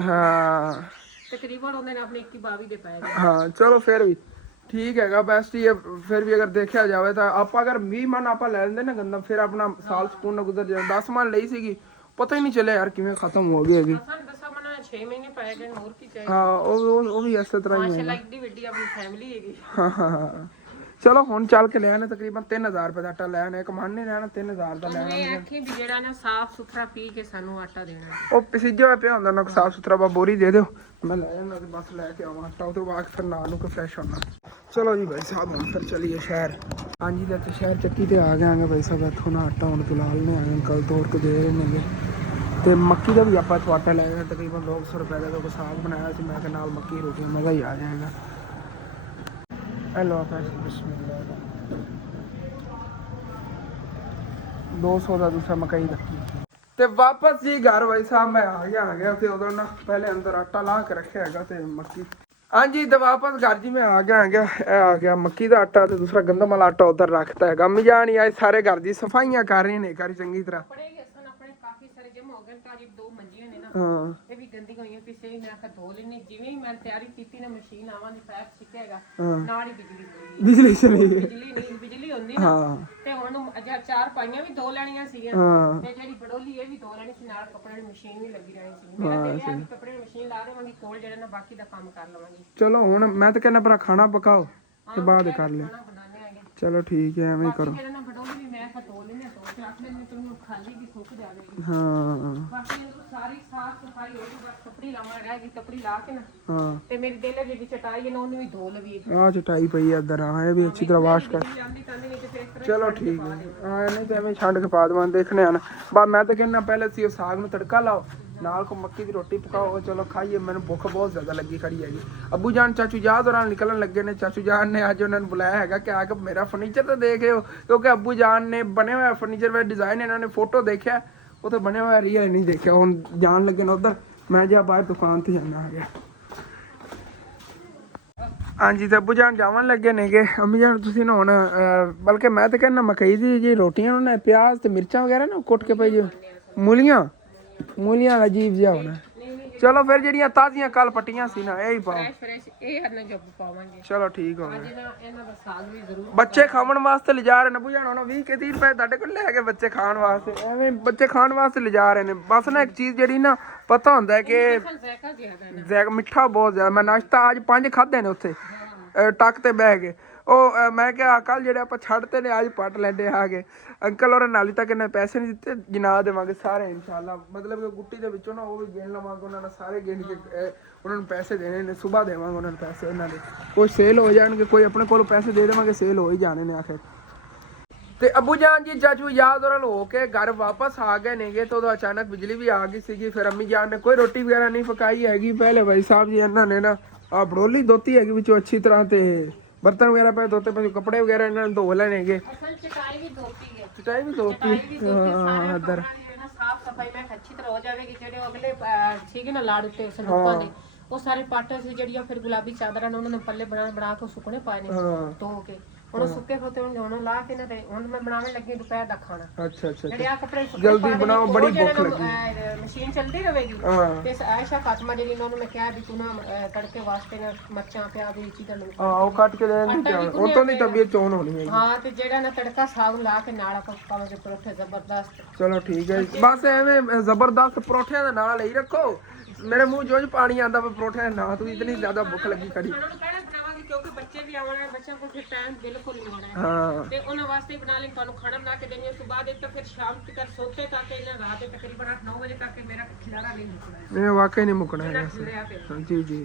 ਹਾਂ ਤਕਰੀਬਨ ਉਹਨੇ ਆਪਣੇ 21-22 ਦੇ ਪਏ ਨੇ। ਹਾਂ ਚਲੋ ਫਿਰ ਵੀ ਠੀਕ ਹੈਗਾ, ਬੈਸਟ ਹੀ ਹੈ। ਫਿਰ ਵੀ ਅਗਰ ਦੇਖਿਆ ਜਾਵੇ ਤਾਂ ਆਪਾਂ ਅਗਰ 20 ਮਣ ਆਪਾਂ ਲੈ ਲੈਂਦੇ ਨਾ ਗੰਦਮ, ਫਿਰ ਆਪਣਾ ਸਾਲ ਸਕੂਨ ਨਾਲ ਗੁਜ਼ਰ ਜਾਂਦਾ। 10 ਮਣ ਲਈ ਸੀਗੀ, ਪਤਾ ਹੀ ਨਹੀਂ ਚੱਲਿਆ ਯਾਰ ਕਿਵੇਂ ਖਤਮ ਹੋ ਗਈ ਹੈਗੀ। 6 ਮਹੀਨੇ ਪਏ ਗਏ, ਹੋਰ ਕੀ ਚਾਹੀਦਾ। ਹਾਂ ਉਹ ਵੀ ਇਸੇ ਤਰ੍ਹਾਂ ਹੀ ਹੈ। ਮਾਸ਼ਾਅੱਲਾ ਇੱਡੀ ਵੱਡੀ ਆਪਣੀ ਫੈਮਿਲੀ ਹੈਗੀ। ਹਾਂ ਚਲੋ ਹੁਣ ਚੱਲ ਕੇ ਲੈ ਆਣੇ, ਤਕਰੀਬਨ 3000 ਰੁਪਏ ਦਾ ਆਟਾ ਲੈ ਆਣੇ, ਇੱਕ ਮਣ ਨਹੀਂ ਲੈਣਾ 3000 ਦਾ ਲੈ ਆਣੇ। ਆਖੀ ਵੀ ਜਿਹੜਾ ਨਾ ਸਾਫ ਸੁਥਰਾ ਪੀ ਕੇ ਸਾਨੂੰ ਆਟਾ ਦੇਣਾ। ਉਹ ਪਸੀਜਾ ਹੋਇਆ ਪਿਆ ਹੁੰਦਾ ਨਾ, ਸਾਫ ਸੁਥਰਾ ਬੋਰੀ ਦੇ ਦਿਓ, ਮੈਂ ਲੈ ਜਾਣਾ ਤੇ ਬਸ ਲੈ ਕੇ ਆਵਾਂ ਆਟਾ, ਉਹ ਤੋਂ ਬਾਅਦ ਫਿਰ ਨਾਲ ਨੂੰ ਕੇ ਫਰੈਸ਼ ਹੋਣਾ। ਚਲੋ ਜੀ ਭਾਈ ਸਾਹਿਬ ਹੁਣ ਫਿਰ ਚਲੀਏ ਸ਼ਹਿਰ। ਹਾਂਜੀ ਤੇ ਇੱਥੇ ਸ਼ਹਿਰ ਚੱਕੀ ਤੇ ਆ ਗਏ ਭਾਈ ਸਾਹਿਬ, ਇੱਥੋਂ ਨਾ ਆਟਾ ਹੁਣ ਫਿਲਹਾਲ ਨੇ ਆਏ ਅੰਕਲ ਤੋੜ ਕੇ ਦੇ ਰਹੇ ਨੇਗੇ। ਤੇ ਮੱਕੀ ਦਾ ਵੀ ਆਪਾਂ ਇੱਥੋਂ ਆਟਾ ਲੈ ਗਏ, ਤਕਰੀਬਨ 200 ਰੁਪਏ ਦਾ ਕੋਈ ਸਾਗ ਬਣਾਇਆ ਸੀ ਮੈਂ, ਕਿ ਨਾਲ ਮੱਕੀ ਰੋਟੀ ਮਜ਼ਾ ਹੀ ਆ ਜਾਏਗਾ। ਹੈਲੋ ਬਿਸਮਿਲ੍ਲਾ 200 ਦਾ ਦੂਸਰਾ ਮਕਈ ਦਾ। ਤੇ ਵਾਪਸ ਜੀ ਘਰ ਭਾਈ ਸਾਹਿਬ ਮੈਂ ਆ ਗਿਆ ਤੇ ਉਦੋਂ ਨਾ ਪਹਿਲੇ ਅੰਦਰ ਆਟਾ ਲਾ ਕੇ ਰੱਖਿਆ ਹੈਗਾ ਤੇ ਮੱਕੀ। ਹਾਂਜੀ ਤੇ ਵਾਪਸ ਘਰ ਜੀ ਮੈਂ ਆ ਗਿਆ ਇਹ ਆ ਗਿਆ ਮੱਕੀ ਦਾ ਆਟਾ ਤੇ ਦੂਸਰਾ ਗੰਦਮ ਵਾਲਾ ਆਟਾ ਉਧਰ ਰੱਖਤਾ ਹੈਗਾ। ਅੰਮੀ ਜਾਨ ਹੀ ਅੱਜ ਸਾਰੇ ਘਰ ਦੀ ਸਫਾਈਆਂ ਕਰ ਰਹੇ ਨੇ ਘਰ ਚੰਗੀ ਤਰ੍ਹਾਂ। ਕਾਫੀ ਸਾਰੇ ਜਮ ਹੋ ਗਏ, ਤਾਜੀ 2 ਮੰਜੀਆਂ ਨੇ ਨਾ, ਹਾਂ ਇਹ ਵੀ ਗੰਦੀਆਂ ਹੋਈਆਂ ਪਿੱਛੇ ਹੀ ਮੈਂ ਕਿਹਾ ਧੋ ਲੈਣੀ। ਜਿਵੇਂ ਹੀ ਮੈਂ ਤਿਆਰੀ ਕੀਤੀ ਨਾ ਮਸ਼ੀਨ ਆਵਾਂਦੀ ਪੈਪ ਸਿੱਕੇਗਾ ਨਾਲ ਹੀ ਬਿਜਲੀ ਚਲੀ ਗਈ। ਬਿਜਲੀ ਹੁੰਦੀ ਨਾ ਤੇ ਹੁਣ ਅਜਾ 4 ਪਾਈਆਂ ਵੀ 2 ਲੈਣੀਆਂ ਸੀਗੀਆਂ ਤੇ ਜਿਹੜੀ ਬੜੋਲੀ ਇਹ ਵੀ 2 ਲੈਣੀ ਸੀ, ਨਾਲ ਕੱਪੜੇ ਦੀ ਮਸ਼ੀਨ ਵੀ ਲੱਗੀ ਰਹਿਣੀ ਸੀ। ਮੇਰਾ ਦਿਲ ਹੈ ਕੱਪੜੇ ਦੀ ਮਸ਼ੀਨ ਲਾ ਦੇਵਾਂਗੀ ਕੋਲ, ਜਿਹੜਾ ਨਾ ਬਾਕੀ ਦਾ ਕੰਮ ਕਰ ਲਵਾਂਗੀ। ਚਲੋ ਹੁਣ ਮੈਂ ਤਾਂ ਕਹਿੰਦਾ ਭਰਾ ਖਾਣਾ ਪਕਾਓ ਤੇ ਬਾਅਦ ਕਰ ਲਿਓ। ਚਲੋ ਠੀਕ ਹੈ ਐਵੇਂ ਕਰੋ। ਜਿਹੜਾ ਨਾ ਬੜੋਲੀ ਵੀ ਮੈਂ ਕਿਹਾ ਧੋ ਲੈਣੇ, ਧੋ ਕੇ ਰੱਖ ਲੈਣੇ, ਤੈਨੂੰ ਖਾਲੀ ਵੀ ਸੁੱਕ ਜਾਵੇਗੀ। ਹਾਂ ਬਾਕੀ ਅੰਦਰ ਸਾਰੀ ਸਾਫ ਸਫਾਈ ਹੋ ਗਈ, ਬਸ ਕੱਪੜੀ ਲਾਵਾਂ ਰਹਿ ਗਈ, ਕੱਪੜੀ ਲਾ ਕੇ ਨਾ ਹਾਂ ਤੇ ਮੇਰੀ ਦਿਲ ਹੈ ਜਿਹੜੀ ਚਟਾਈ ਹੈ ਨਾ ਉਹਨੂੰ ਵੀ ਧੋ ਲਵੀਏ। ਆ ਚਟਾਈ ਪਈ ਇੱਧਰ, ਆ ਇਹ ਵੀ ਅੱਛੀ ਤਰ੍ਹਾਂ ਵਾਸ਼ ਕਰ। ਜਾਂਦੀ ਤਾਂ ਨਹੀਂ ਤੇ ਫਿਰ ਚਲੋ ਠੀਕ ਹੈ ਹਾਂ ਨਹੀਂ ਤੇ ਐਵੇਂ ਛੱਡ ਕੇ ਪਾ ਦੇਵਾਂ, ਦੇਖਣੇ ਹਨ। ਬਸ ਮੈਂ ਤਾਂ ਕਹਿੰਦਾ ਪਹਿਲੇ ਸੀ ਉਹ ਸਾਗ ਨੂੰ ਤੜਕਾ ਲਾਓ, ਨਾਲ ਕੋ ਮੱਕੀ ਦੀ ਰੋਟੀ ਪਕਾਓ, ਚਲੋ ਖਾਈਏ। ਮੈਨੂੰ ਭੁੱਖ ਬਹੁਤ ਜ਼ਿਆਦਾ ਲੱਗੀ ਖੜੀ ਹੈਗੀ। ਅੱਬੂ ਜਾਨ ਚਾਚੂ ਜਾਨ ਦੌਰਾਨ ਨਿਕਲਣ ਲੱਗੇ ਨੇ, ਚਾਚੂ ਜਾਨ ਨੇ ਅੱਜ ਉਹਨਾਂ ਨੂੰ ਬੁਲਾਇਆ ਹੈਗਾ ਕਿ ਆ ਕੇ ਮੇਰਾ ਫਰਨੀਚਰ ਤਾਂ ਦੇਖ ਆਓ, ਕਿਉਂਕਿ ਅੱਬੂ ਜਾਨ ਨੇ ਬਣਿਆ ਹੋਇਆ ਫਰਨੀਚਰ ਵਿੱਚ ਡਿਜ਼ਾਈਨ ਇਹਨਾਂ ਨੇ ਫੋਟੋ ਦੇਖਿਆ, ਉਹ ਤਾਂ ਬਣਿਆ ਹੋਇਆ ਰੀਅਲ ਨਹੀਂ ਦੇਖਿਆ। ਹੁਣ ਜਾਣ ਲੱਗੇ ਨੇ ਉੱਧਰ, ਮੈਂ ਜਿਹਾ ਬਾਹਰ ਦੁਕਾਨ ਤੇ ਜਾਣਾ ਹੈਗਾ। ਹਾਂਜੀ ਤੇ ਅੱਬੂ ਜਾਨ ਜਾਵਣ ਲੱਗੇ ਨੇਗੇ। ਅੰਮੀ ਜਾਨ ਤੁਸੀਂ ਨਾ ਹੁਣ ਬਲਕਿ ਮੈਂ ਤਾਂ ਕਹਿੰਦਾ ਮਕਈ ਦੀ ਜੀ ਰੋਟੀਆਂ ਨੂੰ ਨਾ ਪਿਆਜ਼ ਤੇ ਮਿਰਚਾਂ ਵਗੈਰਾ ਨਾ ਕੁੱਟ ਕੇ ਪਈ ਜੀ, ਮੂਲੀਆਂ ਦਾ ਅਜੀਬ ਜਿਹਾ ਹੋਣਾ। ਚਲੋ ਫਿਰ ਜਿਹੜੀਆਂ ਤਾਜ਼ੀਆਂ ਕੱਲ ਪੱਟੀਆਂ ਸੀ ਨਾ ਇਹ ਹੀ ਪਾਓ। ਇਹ ਹਰਨਾ ਜੱਬ ਪਾਵਾਂਗੇ। ਚਲੋ ਠੀਕ ਹੋ ਗਿਆ। ਅੱਜ ਨਾ ਇਹਨਾਂ ਦਾ ਸਾਗ ਵੀ ਜ਼ਰੂਰ ਬੱਚੇ ਖਾਣ ਵਾਸਤੇ ਲਿਜਾ ਰਹੇ ਨੇ ਅੱਬੂ ਜਾਨ, ਹੁਣ 20-30 ਰੁਪਏ ਤੁਹਾਡੇ ਕੋਲ ਲੈ ਕੇ ਬੱਚੇ ਖਾਣ ਵਾਸਤੇ, ਐਵੇਂ ਬੱਚੇ ਖਾਣ ਵਾਸਤੇ ਲਿਜਾ ਰਹੇ ਨੇ। ਬਸ ਨਾ ਇੱਕ ਚੀਜ਼ ਜਿਹੜੀ ਨਾ ਪਤਾ ਹੁੰਦਾ ਹੈ ਕਿ ਜ਼ਾਇਕਾ ਜ਼ਿਆਦਾ ਨਾ ਜ਼ੈਕ ਮਿੱਠਾ ਬਹੁਤ ਜ਼ਿਆਦਾ। ਮੈਂ ਨਾਸ਼ਤਾ ਅੱਜ 5 ਖਾਧੇ ਨੇ ਉੱਥੇ ਟੱਕ ਤੇ ਬਹਿ ਕੇ। ਉਹ ਮੈਂ ਕਿਹਾ ਕੱਲ ਜਿਹੜੇ ਆਪਾਂ ਛੱਡਤੇ ਨੇ ਅੱਜ ਪੱਟ ਲੈਂਦੇ ਆ ਕੇ। ਅੰਕਲ ਔਰ ਨਾਲੀ ਤੱਕ ਇਹਨੇ ਪੈਸੇ ਨਹੀਂ ਦਿੱਤੇ, ਗਿਣਾ ਦੇਵਾਂਗੇ ਸਾਰੇ ਇਨਸ਼ਾਅੱਲਾ। ਮਤਲਬ ਕਿ ਗੁੱਟੀ ਦੇ ਵਿੱਚੋਂ ਨਾ ਉਹ ਵੀ ਗਿਣ ਲਵਾਂਗੇ, ਉਹਨਾਂ ਨੇ ਸਾਰੇ ਗਿਣ ਕੇ ਉਹਨਾਂ ਨੂੰ ਪੈਸੇ ਦੇਣੇ ਨੇ। ਸੁਬਾਹ ਦੇਵਾਂਗੇ ਉਹਨਾਂ ਨੂੰ ਪੈਸੇ, ਇਹਨਾਂ ਦੇ ਕੋਈ ਸੇਲ ਹੋ ਜਾਣਗੇ, ਕੋਈ ਆਪਣੇ ਕੋਲ ਪੈਸੇ ਦੇ ਦੇਵਾਂਗੇ, ਸੇਲ ਹੋ ਹੀ ਜਾਣੇ ਨੇ ਆਖਿਰ। ਤੇ ਅੱਬੂ ਜਾਨ ਜੀ ਚਾਚੂ ਯਾਦ ਔਰ ਹੋ ਕੇ ਘਰ ਵਾਪਸ ਆ ਗਏ ਨੇਗੇ ਤੇ ਉਦੋਂ ਅਚਾਨਕ ਬਿਜਲੀ ਵੀ ਆ ਗਈ ਸੀਗੀ। ਫਿਰ ਅੰਮੀ ਜਾਨ ਨੇ ਕੋਈ ਰੋਟੀ ਵਗੈਰਾ ਨਹੀਂ ਪਕਾਈ ਹੈਗੀ। ਪਹਿਲੇ ਭਾਈ ਸਾਹਿਬ ਜੀ ਇਹਨਾਂ ਨੇ ਨਾ ਆ ਬੜੋਲੀ ਧੋਤੀ ਹੈਗੀ ਵਿੱਚੋਂ ਅੱਛੀ ਤਰ੍ਹਾਂ, ਤੇ ਬਰਤਨ ਵਗੈਰਾ ਪਏ ਧੋਤੇ ਪਏ, ਕੱਪੜੇ ਵਗੈਰਾ ਇਹਨਾਂ ਨੇ ਧੋ ਲੈਣੇ ਹੈਗੇ। ਅਸਲ ਚਟਾਈ ਵੀ ਧੋਤੀ ਹੈ, ਚਟਾਈ ਵੀ ਧੋਤੀ ਹਾਂ ਇੱਧਰ ਸਾਫ ਸਫਾਈ ਮੈਂ ਅੱਛੀ ਤਰ੍ਹਾਂ ਹੋ ਜਾਵੇਗੀ। ਜਿਹੜੇ ਅਗਲੇ ਸੀਗੇ ਨਾ ਲਾੜ ਉੱਤੇ ਸੰਦੂਕਾਂ ਦੇ, ਉਹ ਸਾਰੇ ਪੱਟ ਸੀ ਜਿਹੜੀਆਂ ਫਿਰ ਗੁਲਾਬੀ ਚਾਦਰਾਂ ਨੇ ਉਹਨਾਂ ਨੇ ਪੱਲੇ ਬਣਾ ਕੇ ਸੁੱਕਣੇ ਪਾਏ ਨੇ ਧੋ ਕੇ। ਹੁਣ ਸੁੱਕੇ ਹੋਤੇ ਹੁਣ ਲਾ ਕੇ ਨਾ ਤੇ ਹੁਣ ਮੈਂ ਬਣਾਉਣ ਲੱਗੀ ਦੁਪਹਿਰ ਦਾ ਖਾਣਾ। ਅੱਛਾ ਜਿਹੜੇ ਆ ਕੱਪੜੇ ਜਲਦੀ ਬਣਾਓ, ਬੜੀ ਭੁੱਖ ਲੱਗੀ। ਮਸ਼ੀਨ ਚੱਲਦੀ ਰਹੇਗੀ ਤੇ ਆਇਸ਼ਾ ਫਾਤਮਾ ਜਿਹੜੀ ਉਹਨਾਂ ਨੂੰ ਮੈਂ ਕਿਹਾ ਵੀ ਤੂੰ ਨਾ ਤੜਕੇ ਵਾਸਤੇ ਨਾ ਮਰਚਾਂ ਪਿਆਜ਼ ਦੀ ਚੀਜ਼ਾਂ ਨੂੰ ਉਹ ਕੱਟ ਕੇ ਦੇ ਦਿੰਦੀ, ਉਹ ਤੋਂ ਨਹੀਂ ਤਬੀਅਤ ਚੋਣ ਹੋਣੀ ਹੈ। ਹਾਂ ਤੇ ਜਿਹੜਾ ਨਾ ਤੜਕਾ ਸਾਗ ਲਾ ਕੇ ਨਾਲ ਆਪਾਂ ਪਾਵਾਂਗੇ ਪਰੌਠੇ ਜ਼ਬਰਦਸਤ। ਚਲੋ ਠੀਕ ਹੈ ਬਸ ਐਵੇਂ ਜ਼ਬਰਦਸਤ ਪਰੌਠਿਆਂ ਦੇ ਨਾਲ ਹੀ ਰੱਖੋ, मेरे मुंह जो पानी आंदा पे परोठे ना तू इतनी ज्यादा भूख लगी खड़ी ਉਹਨਾਂ ਨੂੰ ਕਹਿਣਾ ਬਣਾਵਾਂਗੇ ਕਿਉਂਕਿ ਬੱਚੇ ਵੀ ਆਉਣੇ ਬੱਚਿਆਂ ਕੋਲ ਫਿਰ ਟਾਈਮ ਬਿਲਕੁਲ ਨਹੀਂ ਹੋਣਾ ਹੈ हाँ ਤੇ ਉਹਨਾਂ ਵਾਸਤੇ ਬਣਾ ਲਈ ਤੁਹਾਨੂੰ ਖਾਣਾ ਬਣਾ ਕੇ ਦੇਣੀ ਉਸ ਤੋਂ ਬਾਅਦ ਇੱਕ ਤਾਂ ਫਿਰ ਸ਼ਾਮ ਤੱਕ ਸੋਤੇ ਤੱਕ ਇਹਨਾਂ ਰਾਤ ਦੇ ਤਕਰੀਬਨ 8-9 ਵਜੇ ਤੱਕ ਮੇਰਾ ਖਿਲਾਰਾ ਨਹੀਂ ਮੁੱਕਣਾ ਹੈ मैंने वाकई नहीं मुकना है ਖਿਲਰਿਆ ਪਿਆ जी जी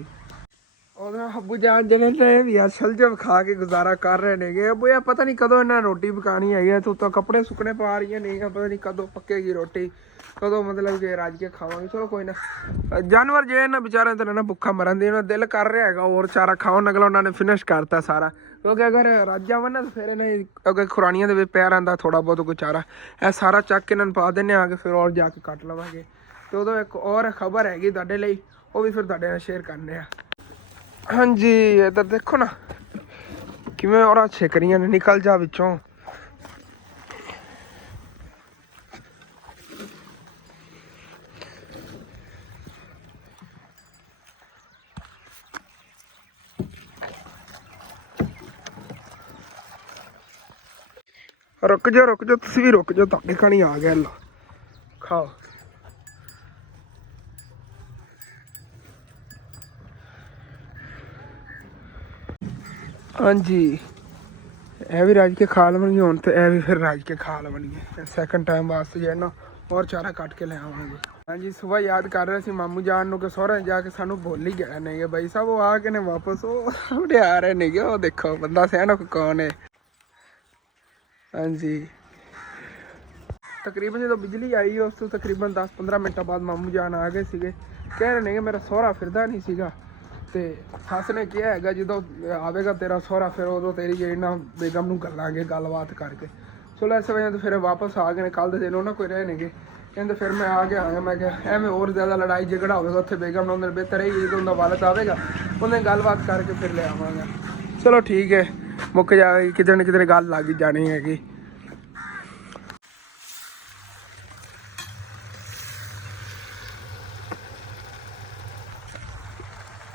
ਉਹਦਾ ਅੱਬੂ ਜਾਨ ਜਿਹੜੇ ਨੇ ਵੀ ਆ ਸ਼ਲਜਮ ਖਾ ਕੇ ਗੁਜ਼ਾਰਾ ਕਰ ਰਹੇ ਨੇਗੇ ਅੱਬੂ ਇਹ ਪਤਾ ਨਹੀਂ ਕਦੋਂ ਇਹਨਾਂ ਰੋਟੀ ਪਕਾਣੀ ਆਈ ਹੈ ਤੂੰ ਤਾਂ ਕੱਪੜੇ ਸੁੱਕਣੇ ਪਾ ਰਹੀਆਂ ਨੇ ਪਤਾ ਨਹੀਂ ਕਦੋਂ ਪੱਕੇਗੀ ਰੋਟੀ ਕਦੋਂ ਮਤਲਬ ਕਿ ਰੱਜ ਕੇ ਖਾਵਾਂਗੇ ਚਲੋ ਕੋਈ ਨਾ ਜਾਨਵਰ ਜਿਹੜੇ ਨਾ ਵਿਚਾਰਿਆਂ ਤੇ ਨਾ ਭੁੱਖਾ ਮਰਨ ਦੀ ਉਹਨਾਂ ਦਾ ਦਿਲ ਕਰ ਰਿਹਾ ਹੈਗਾ ਹੋਰ ਚਾਰਾ ਖਾਣ ਅਗਲਾ ਉਹਨਾਂ ਨੇ ਫਿਨਿਸ਼ ਕਰਤਾ ਸਾਰਾ ਕਿਉਂਕਿ ਅਗਰ ਰੱਜ ਜਾਵਣ ਨਾ ਫਿਰ ਇਹਨੇ ਅਗਰ ਖੁਰਾਨੀਆਂ ਦੇ ਵਿੱਚ ਪਿਆ ਰਹਿੰਦਾ ਥੋੜਾ ਬਹੁਤ ਕੋਈ ਚਾਰਾ ਇਹ ਸਾਰਾ ਚੱਕ ਕੇ ਇਹਨਾਂ ਨੂੰ ਪਾ ਦਿੰਦੇ ਆ ਕੇ ਫਿਰ ਔਰ ਜਾ ਕੇ ਕੱਟ ਲਵਾਂਗੇ ਤੇ ਉਦੋਂ ਇੱਕ ਔਰ ਖਬਰ ਹੈਗੀ ਤੁਹਾਡੇ ਲਈ ਉਹ ਵੀ ਫਿਰ ਤੁਹਾਡੇ ਨਾਲ ਸ਼ੇਅਰ ਕਰਨੇ ਆ ਹਾਂਜੀ ਇੱਧਰ ਦੇਖੋ ਨਾ ਕਿਵੇਂ ਔਰਾਂ ਛਿਕ ਰਹੀਆਂ ਨੇ ਨਿਕਲ ਜਾ ਵਿੱਚੋਂ ਰੁਕ ਜਾ ਤੁਸੀਂ ਵੀ ਰੁਕ ਜਾ ਤੁਹਾਡੇ ਖਾਣੀ ਆ ਗਿਆ ਲੋ ਖਾਓ ਹਾਂਜੀ ਇਹ ਵੀ ਰਾਜ ਕੇ ਖਾ ਲਵਣਗੇ ਹੁਣ ਤੇ ਇਹ ਵੀ ਫਿਰ ਰਾਜ ਕੇ ਖਾ ਲਵਣਗੇ ਸੈਕੰਡ ਟਾਈਮ ਵਾਸਤੇ ਜਿਹੜਾ ਨਾ ਹੋਰ ਚਾਰਾ ਕੱਟ ਕੇ ਲੈ ਆਵਾਂਗੇ ਹਾਂਜੀ ਸਵੇਰ ਯਾਦ ਕਰ ਰਹੇ ਸੀ ਮਾਮੂ ਜਾਨ ਨੂੰ ਕਿ ਸਹੁਰੇ ਜਾ ਕੇ ਸਾਨੂੰ ਭੁੱਲ ਹੀ ਗਏ ਨੇਗੇ ਬਾਈ ਸਾਹਿਬ ਉਹ ਆ ਕੇ ਨੇ ਵਾਪਸ ਉਹ ਉਡੇ ਆ ਰਹੇ ਨੇਗੇ ਉਹ ਦੇਖੋ ਬੰਦਾ ਸਿਆਣਾ ਕੌਣ ਹੈ ਹਾਂਜੀ ਤਕਰੀਬਨ ਜਦੋਂ ਬਿਜਲੀ ਆਈ ਉਸ ਤੋਂ ਤਕਰੀਬਨ 10-15 ਮਿੰਟਾਂ ਬਾਅਦ ਮਾਮੂ ਜਾਨ ਆ ਗਏ ਸੀਗੇ ਕਹਿ ਰਹੇ ਨੇ ਕਿ ਮੇਰਾ ਸਹੁਰਾ ਫਿਰਦਾ ਨਹੀਂ ਸੀਗਾ ਤੇ ਸੱਸ ਨੇ ਕਿਹਾ ਹੈਗਾ ਜਦੋਂ ਆਵੇਗਾ ਤੇਰਾ ਸਹੁਰਾ ਫਿਰ ਉਦੋਂ ਤੇਰੀ ਜਿਹੜੀ ਨਾ ਬੇਗਮ ਨੂੰ ਗੱਲਾਂਗੇ ਗੱਲਬਾਤ ਕਰਕੇ ਚਲੋ ਇਸ ਵਜ੍ਹਾ ਤੋਂ ਫਿਰ ਵਾਪਸ ਆ ਗਏ ਨੇ ਕੱਲ੍ਹ ਦੇ ਦਿਨ ਉਹਨਾਂ ਕੋਈ ਰਹੇ ਨੇਗੇ ਕਹਿੰਦੇ ਫਿਰ ਮੈਂ ਆ ਕੇ ਆਇਆ ਮੈਂ ਕਿਹਾ ਐਵੇਂ ਹੋਰ ਜ਼ਿਆਦਾ ਲੜਾਈ ਝਗੜਾ ਹੋਵੇਗਾ ਉੱਥੇ ਬੇਗਮ ਨੂੰ ਉਹਨੇ ਬਿਹਤਰ ਹੈ ਜਦੋਂ ਉਹਦਾ ਵਾਲਦ ਆਵੇਗਾ ਉਹਨੇ ਗੱਲਬਾਤ ਕਰਕੇ ਫਿਰ ਲੈ ਆਵਾਂਗਾ ਚਲੋ ਠੀਕ ਹੈ ਮੁੱਕ ਜਾਵੇਗੀ ਕਿਤੇ ਨਾ ਕਿਤੇ ਗੱਲ ਲੱਗ ਜਾਣੀ ਹੈਗੀ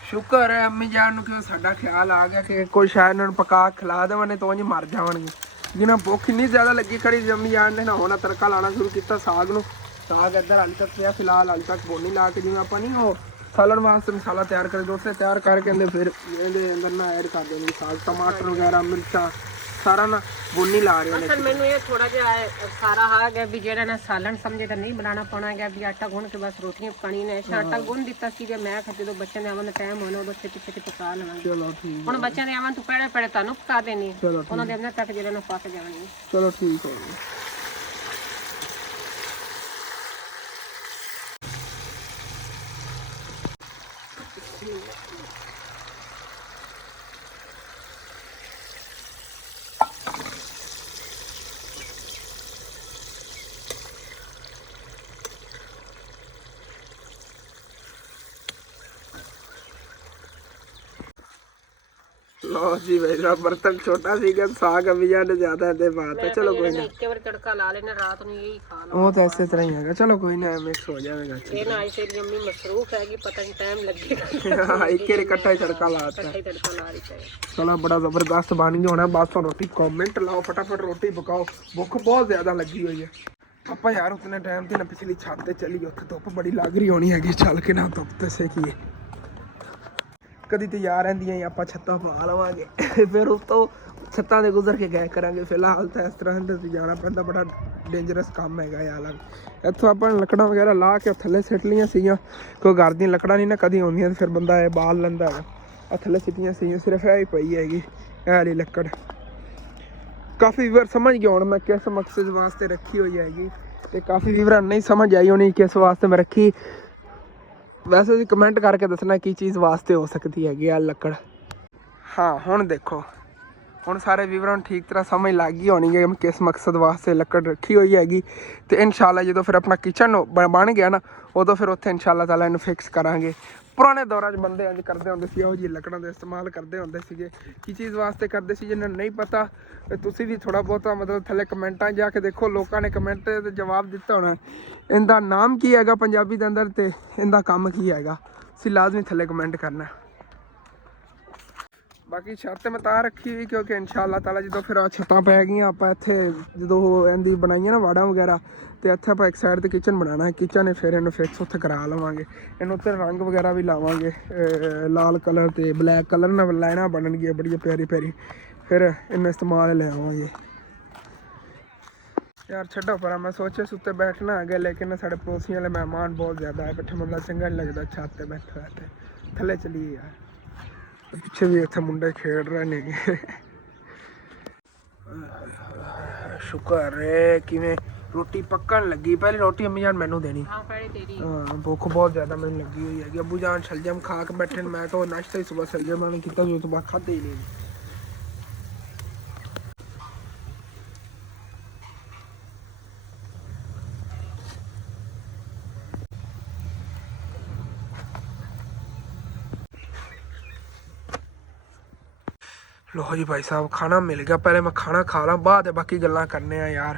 ਸ਼ੁਕਰ ਹੈ ਅੰਮੀ ਜਾਨ ਨੂੰ ਕਿ ਸਾਡਾ ਖਿਆਲ ਆ ਗਿਆ ਕਿ ਕੋਈ ਸ਼ਾਇਦ ਇਹਨਾਂ ਨੂੰ ਪਕਾ ਖਿਲਾ ਦੇਵਾਂ ਨੇ ਤਾਂ ਜੀ ਮਰ ਜਾਵਣਗੇ ਜਿਹਨਾਂ ਭੁੱਖ ਇੰਨੀ ਜ਼ਿਆਦਾ ਲੱਗੀ ਖੜੀ ਅੰਮੀ ਜਾਨ ਨੇ ਨਾ ਹੋਣਾ ਤੜਕਾ ਲਾਉਣਾ ਸ਼ੁਰੂ ਕੀਤਾ ਸਾਗ ਨੂੰ ਸਾਗ ਇੱਧਰ ਹਾਲੇ ਤੱਕ ਪਿਆ ਫਿਲਹਾਲ ਹਾਲੇ ਤੱਕ ਬੋਨੀ ਲਾ ਕੇ ਜਿਵੇਂ ਆਪਾਂ ਨਹੀਂ ਉਹ ਸਾਲਣ ਵਾਸਤੇ ਮਸਾਲਾ ਤਿਆਰ ਕਰਦੇ ਦੂਸਰੇ ਤਿਆਰ ਕਰਕੇ ਅੰਦਰ ਫਿਰ ਇਹਦੇ ਅੰਦਰ ਨਾ ਐਡ ਕਰ ਦੇਣਗੇ ਸਾਗ ਟਮਾਟਰ ਵਗੈਰਾ ਮਿਰਚਾਂ ਸਾਰਾ ਨਾ ਬੋਨੀ ਲਾ ਰਹੇ ਨੇ ਅਸਲ ਮੈਨੂੰ ਇਹ ਥੋੜਾ ਜਿਹਾ ਸਾਰਾ ਆ ਗਿਆ ਵੀ ਜਿਹੜਾ ਨਾ ਸਾਲਣ ਸਮਝੇ ਤਾਂ ਨਹੀਂ ਬਣਾਉਣਾ ਪਾਉਣਾ ਗਿਆ ਵੀ ਆਟਾ ਗੁੰਨ ਕੇ ਬਸ ਰੋਟੀਆਂ ਪਕਾਣੀ ਨੇ ਆਟਾ ਗੁੰਨ ਦਿੱਤਾ ਸੀ ਜੇ ਮੈਂ ਖਾ ਜਦੋਂ ਬੱਚਿਆਂ ਦੇ ਆਉਣ ਦਾ ਟਾਈਮ ਹੋਣਾ ਉਦੋਂ ਛੇਤੀ ਛੇਤੀ ਪਕਾ ਲਵਾਂਗੇ ਚਲੋ ਠੀਕ ਹੁਣ ਬੱਚਿਆਂ ਦੇ ਆਉਣ ਤੋਂ ਪਹਿਲੇ ਤੁਹਾਨੂੰ ਪਕਾ ਦੇਣੀ ਚਲੋ ਉਹਨਾਂ ਦੇ ਅੰਦਰ ਤੱਕ ਜਿਹੜਾ ਨਾ ਪੱਕ ਜਾਣਗੇ ਚਲੋ ਠੀਕ ਹੈ लो जी मेरा बर्तन छोटा सीगा साग अभी जाने ज्यादा है बात है चलो कोई ना ਇੱਕ ਵਾਰ ਤੜਕਾ ਲਾ ਲੈਣਾ ਰਾਤ ਨੂੰ ਇਹੀ ਖਾ ਲਓ वो तो ऐसे तरह ही है चलो कोई ना मिक्स हो जाएगा ਇਹ ਨਾ ਐਸੇ ਜੰਮੀ ਮਸਰੂਫ ਹੈਗੀ ਪਤਾ ਨਹੀਂ ਟਾਈਮ ਲੱਗੇਗਾ एक ही इकट्ठा ही तड़का लाता है ਇਕੱਠੇ ਤੜਕਾ ਲਾ ਰਹੀ ਚਾਹੀਏ चलो बड़ा जबरदस्त बन गया होना बस तो रोटी कमेंट लाओ फटाफट रोटी पकाओ भुख बहुत ज्यादा लगी हुई है ਆਪਾਂ ਯਾਰ ਉਤਨੇ ਟਾਈਮ ਤੇ ਨਾ ਪਿਛਲੀ ਛੱਤ ਤੇ ਚਲੀ ਉੱਥੇ ਧੁੱਪ ਬੜੀ ਲੱਗ ਰਹੀ ਹੋਣੀ ਹੈਗੀ ਚੱਲ ਕੇ ਨਾ ਧੁੱਪ ਤੇ ਸੇਕੀਏ ਕਦੀ ਤਿਆਰ ਰਹਿੰਦੀਆਂ ਹੀ ਆਪਾਂ ਛੱਤਾਂ ਪਾ ਲਵਾਂਗੇ ਫਿਰ ਉਸ ਤੋਂ ਛੱਤਾਂ ਦੇ ਗੁਜ਼ਰ ਕੇ ਗਏ ਕਰਾਂਗੇ ਫਿਲਹਾਲ ਤਾਂ ਇਸ ਤਰ੍ਹਾਂ ਦੇ ਜਾਣਾ ਪੈਂਦਾ ਬੜਾ ਡੇਂਜਰਸ ਕੰਮ ਹੈਗਾ ਯਾਰ ਇੱਥੋਂ ਆਪਾਂ ਲੱਕੜਾਂ ਵਗੈਰਾ ਲਾ ਕੇ ਥੱਲੇ ਸਿੱਟ ਲਈਆਂ ਸੀਗੀਆਂ ਕੋਈ ਘਰ ਦੀਆਂ ਲੱਕੜਾਂ ਨਹੀਂ ਨਾ ਕਦੀ ਆਉਂਦੀਆਂ ਫਿਰ ਬੰਦਾ ਇਹ ਬਾਲ ਲੈਂਦਾ ਹੈਗਾ ਆ ਥੱਲੇ ਸਿੱਟੀਆਂ ਸੀਗੀਆਂ ਸਿਰਫ ਇਹ ਹੀ ਪਈ ਹੈਗੀ ਇਹ ਵਾਲੀ ਲੱਕੜ ਕਾਫੀ ਵੀਰ ਸਮਝ ਗਿਆ ਹੁਣ ਮੈਂ ਕਿਸ ਮਕਸਦ ਵਾਸਤੇ ਰੱਖੀ ਹੋਈ ਹੈਗੀ ਤੇ ਕਾਫੀ ਵੀਰਾਂ ਨਹੀਂ ਸਮਝ ਆਈ ਹੋਣੀ ਕਿਸ ਵਾਸਤੇ ਮੈਂ ਰੱਖੀ ਵੈਸੇ ਤੁਸੀਂ ਕਮੈਂਟ ਕਰਕੇ ਦੱਸਣਾ ਕੀ ਚੀਜ਼ ਵਾਸਤੇ ਹੋ ਸਕਦੀ ਹੈਗੀ ਆ ਲੱਕੜ ਹਾਂ ਹੁਣ ਦੇਖੋ ਹੁਣ ਸਾਰੇ ਵੀਰਾਂ ਨੂੰ ਠੀਕ ਤਰ੍ਹਾਂ ਸਮਝ ਲੱਗ ਗਈ ਹੋਣੀ ਕਿ ਕਿਸ ਮਕਸਦ ਵਾਸਤੇ ਲੱਕੜ ਰੱਖੀ ਹੋਈ ਹੈਗੀ ਤੇ ਇਨਸ਼ਾਅੱਲਾ ਜਦੋਂ ਫਿਰ ਆਪਣਾ ਕਿਚਨ ਬਣ ਗਿਆ ਨਾ ਉਦੋਂ ਫਿਰ ਉੱਥੇ ਇਨਸ਼ਾਅੱਲਾ ਤਾਲਾ ਇਹਨੂੰ ਫਿਕਸ ਕਰਾਂਗੇ ਪੁਰਾਣੇ ਦੌਰਾਂ 'ਚ ਬੰਦੇ ਇੰਝ ਕਰਦੇ ਹੁੰਦੇ ਸੀ ਇਹੋ ਜਿਹੀ ਲੱਕੜਾਂ ਦਾ ਇਸਤੇਮਾਲ ਕਰਦੇ ਹੁੰਦੇ ਸੀਗੇ ਕੀ ਚੀਜ਼ ਵਾਸਤੇ ਕਰਦੇ ਸੀ ਜਿਹਨਾਂ ਨੂੰ ਨਹੀਂ ਪਤਾ ਤੇ ਤੁਸੀਂ ਵੀ ਥੋੜਾ ਬਹੁਤਾ ਮਤਲਬ ਥੱਲੇ ਕਮੈਂਟਾਂ ਜਾ ਕੇ ਦੇਖੋ ਲੋਕਾਂ ਨੇ ਕਮੈਂਟ ਤੇ ਜਵਾਬ ਦਿੱਤਾ ਹੋਣਾ ਇਹਦਾ ਨਾਮ ਕੀ ਹੈਗਾ ਪੰਜਾਬੀ ਦੇ ਅੰਦਰ ਤੇ ਇਹਦਾ ਕੰਮ ਕੀ ਹੈਗਾ ਤੁਸੀਂ ਲਾਜ਼ਮੀ ਥੱਲੇ ਕਮੈਂਟ ਕਰਨਾ ਬਾਕੀ ਛੱਤ ਮੈਂ ਤਾਂ ਰੱਖੀ ਹੋਈ ਕਿਉਂਕਿ ਇਨਸ਼ਾਅੱਲਾ ਤਾਲਾ ਜਦੋਂ ਫਿਰ ਛੱਤਾਂ ਪੈ ਗਈਆਂ ਆਪਾਂ ਇੱਥੇ ਜਦੋਂ ਇਹਦੀ ਬਣਾਈਆਂ ਨਾ ਵਾੜਾਂ ਵਗੈਰਾ ਤੇ ਇੱਥੇ ਆਪਾਂ ਇੱਕ ਸਾਈਡ ਤੇ ਕਿਚਨ ਬਣਾਉਣਾ ਹੈ। ਕਿਚਨ ਹੈ ਫਿਰ ਇਹਨੂੰ ਫਿਕਸ ਉੱਥੇ ਕਰਾ ਲਵਾਂਗੇ। ਇਹਨੂੰ ਉੱਤੇ ਰੰਗ ਵਗੈਰਾ ਵੀ ਲਾਵਾਂਗੇ ਲਾਲ ਕਲਰ ਤੇ ਬਲੈਕ ਕਲਰ ਨਾਲ ਲਾਈਨਾਂ ਬਣਨਗੀਆਂ ਬੜੀਆਂ ਪਿਆਰੀ ਪਿਆਰੀ। ਫਿਰ ਇਹਨੂੰ ਇਸਤੇਮਾਲ ਲੈ ਆਵਾਂਗੇ। यार छड्डो पर मैं सोचे सुते बैठना है लेकिन साढ़े पड़ोसी वाले मेहमान बहुत ज़्यादा है बैठे मतलब चंगा नहीं लगता छत पे बैठे रहते थले चलिए यार पिछे भी इतने मुंडे खेल रहे ने शुक्र है कि रोटी पकन लगी पहले रोटी अम्मी जान मैनू देनी हाँ भुख बहुत ज़्यादा मैंने लगी हुई है अबू जान शलजम खा के बैठे मैं तो नाश्ता ही सुबह शलजम मैंने किया जो तो बात खाते ही नहीं। लो जी भाई साहब खाना मिल गया पहले मैं खाना खा ला बाद बाकी गल्लां करने हैं यार।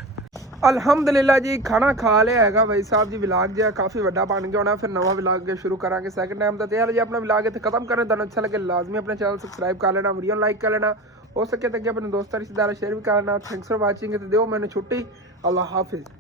अल्हम्दुलिल्लाह जी खाना खा लिया है भाई साहब जी। विलाग जो काफ़ी बड़ा बन गया होना फिर नवा विलाग शुरू करांगे सैकंड टाइम का। तैयार जी अपना विलाग इतने खत्म करने तुहानू अच्छा लगे लाजमी अपने चैनल सबसक्राइब कर लेना वीडियो लाइक कर लेना हो सके तो अपने दोस्तों रिश्तेदार शेयर भी कर लेना। Thanks for watching. तो दो मैंने छुट्टी अल्लाह हाफिज़।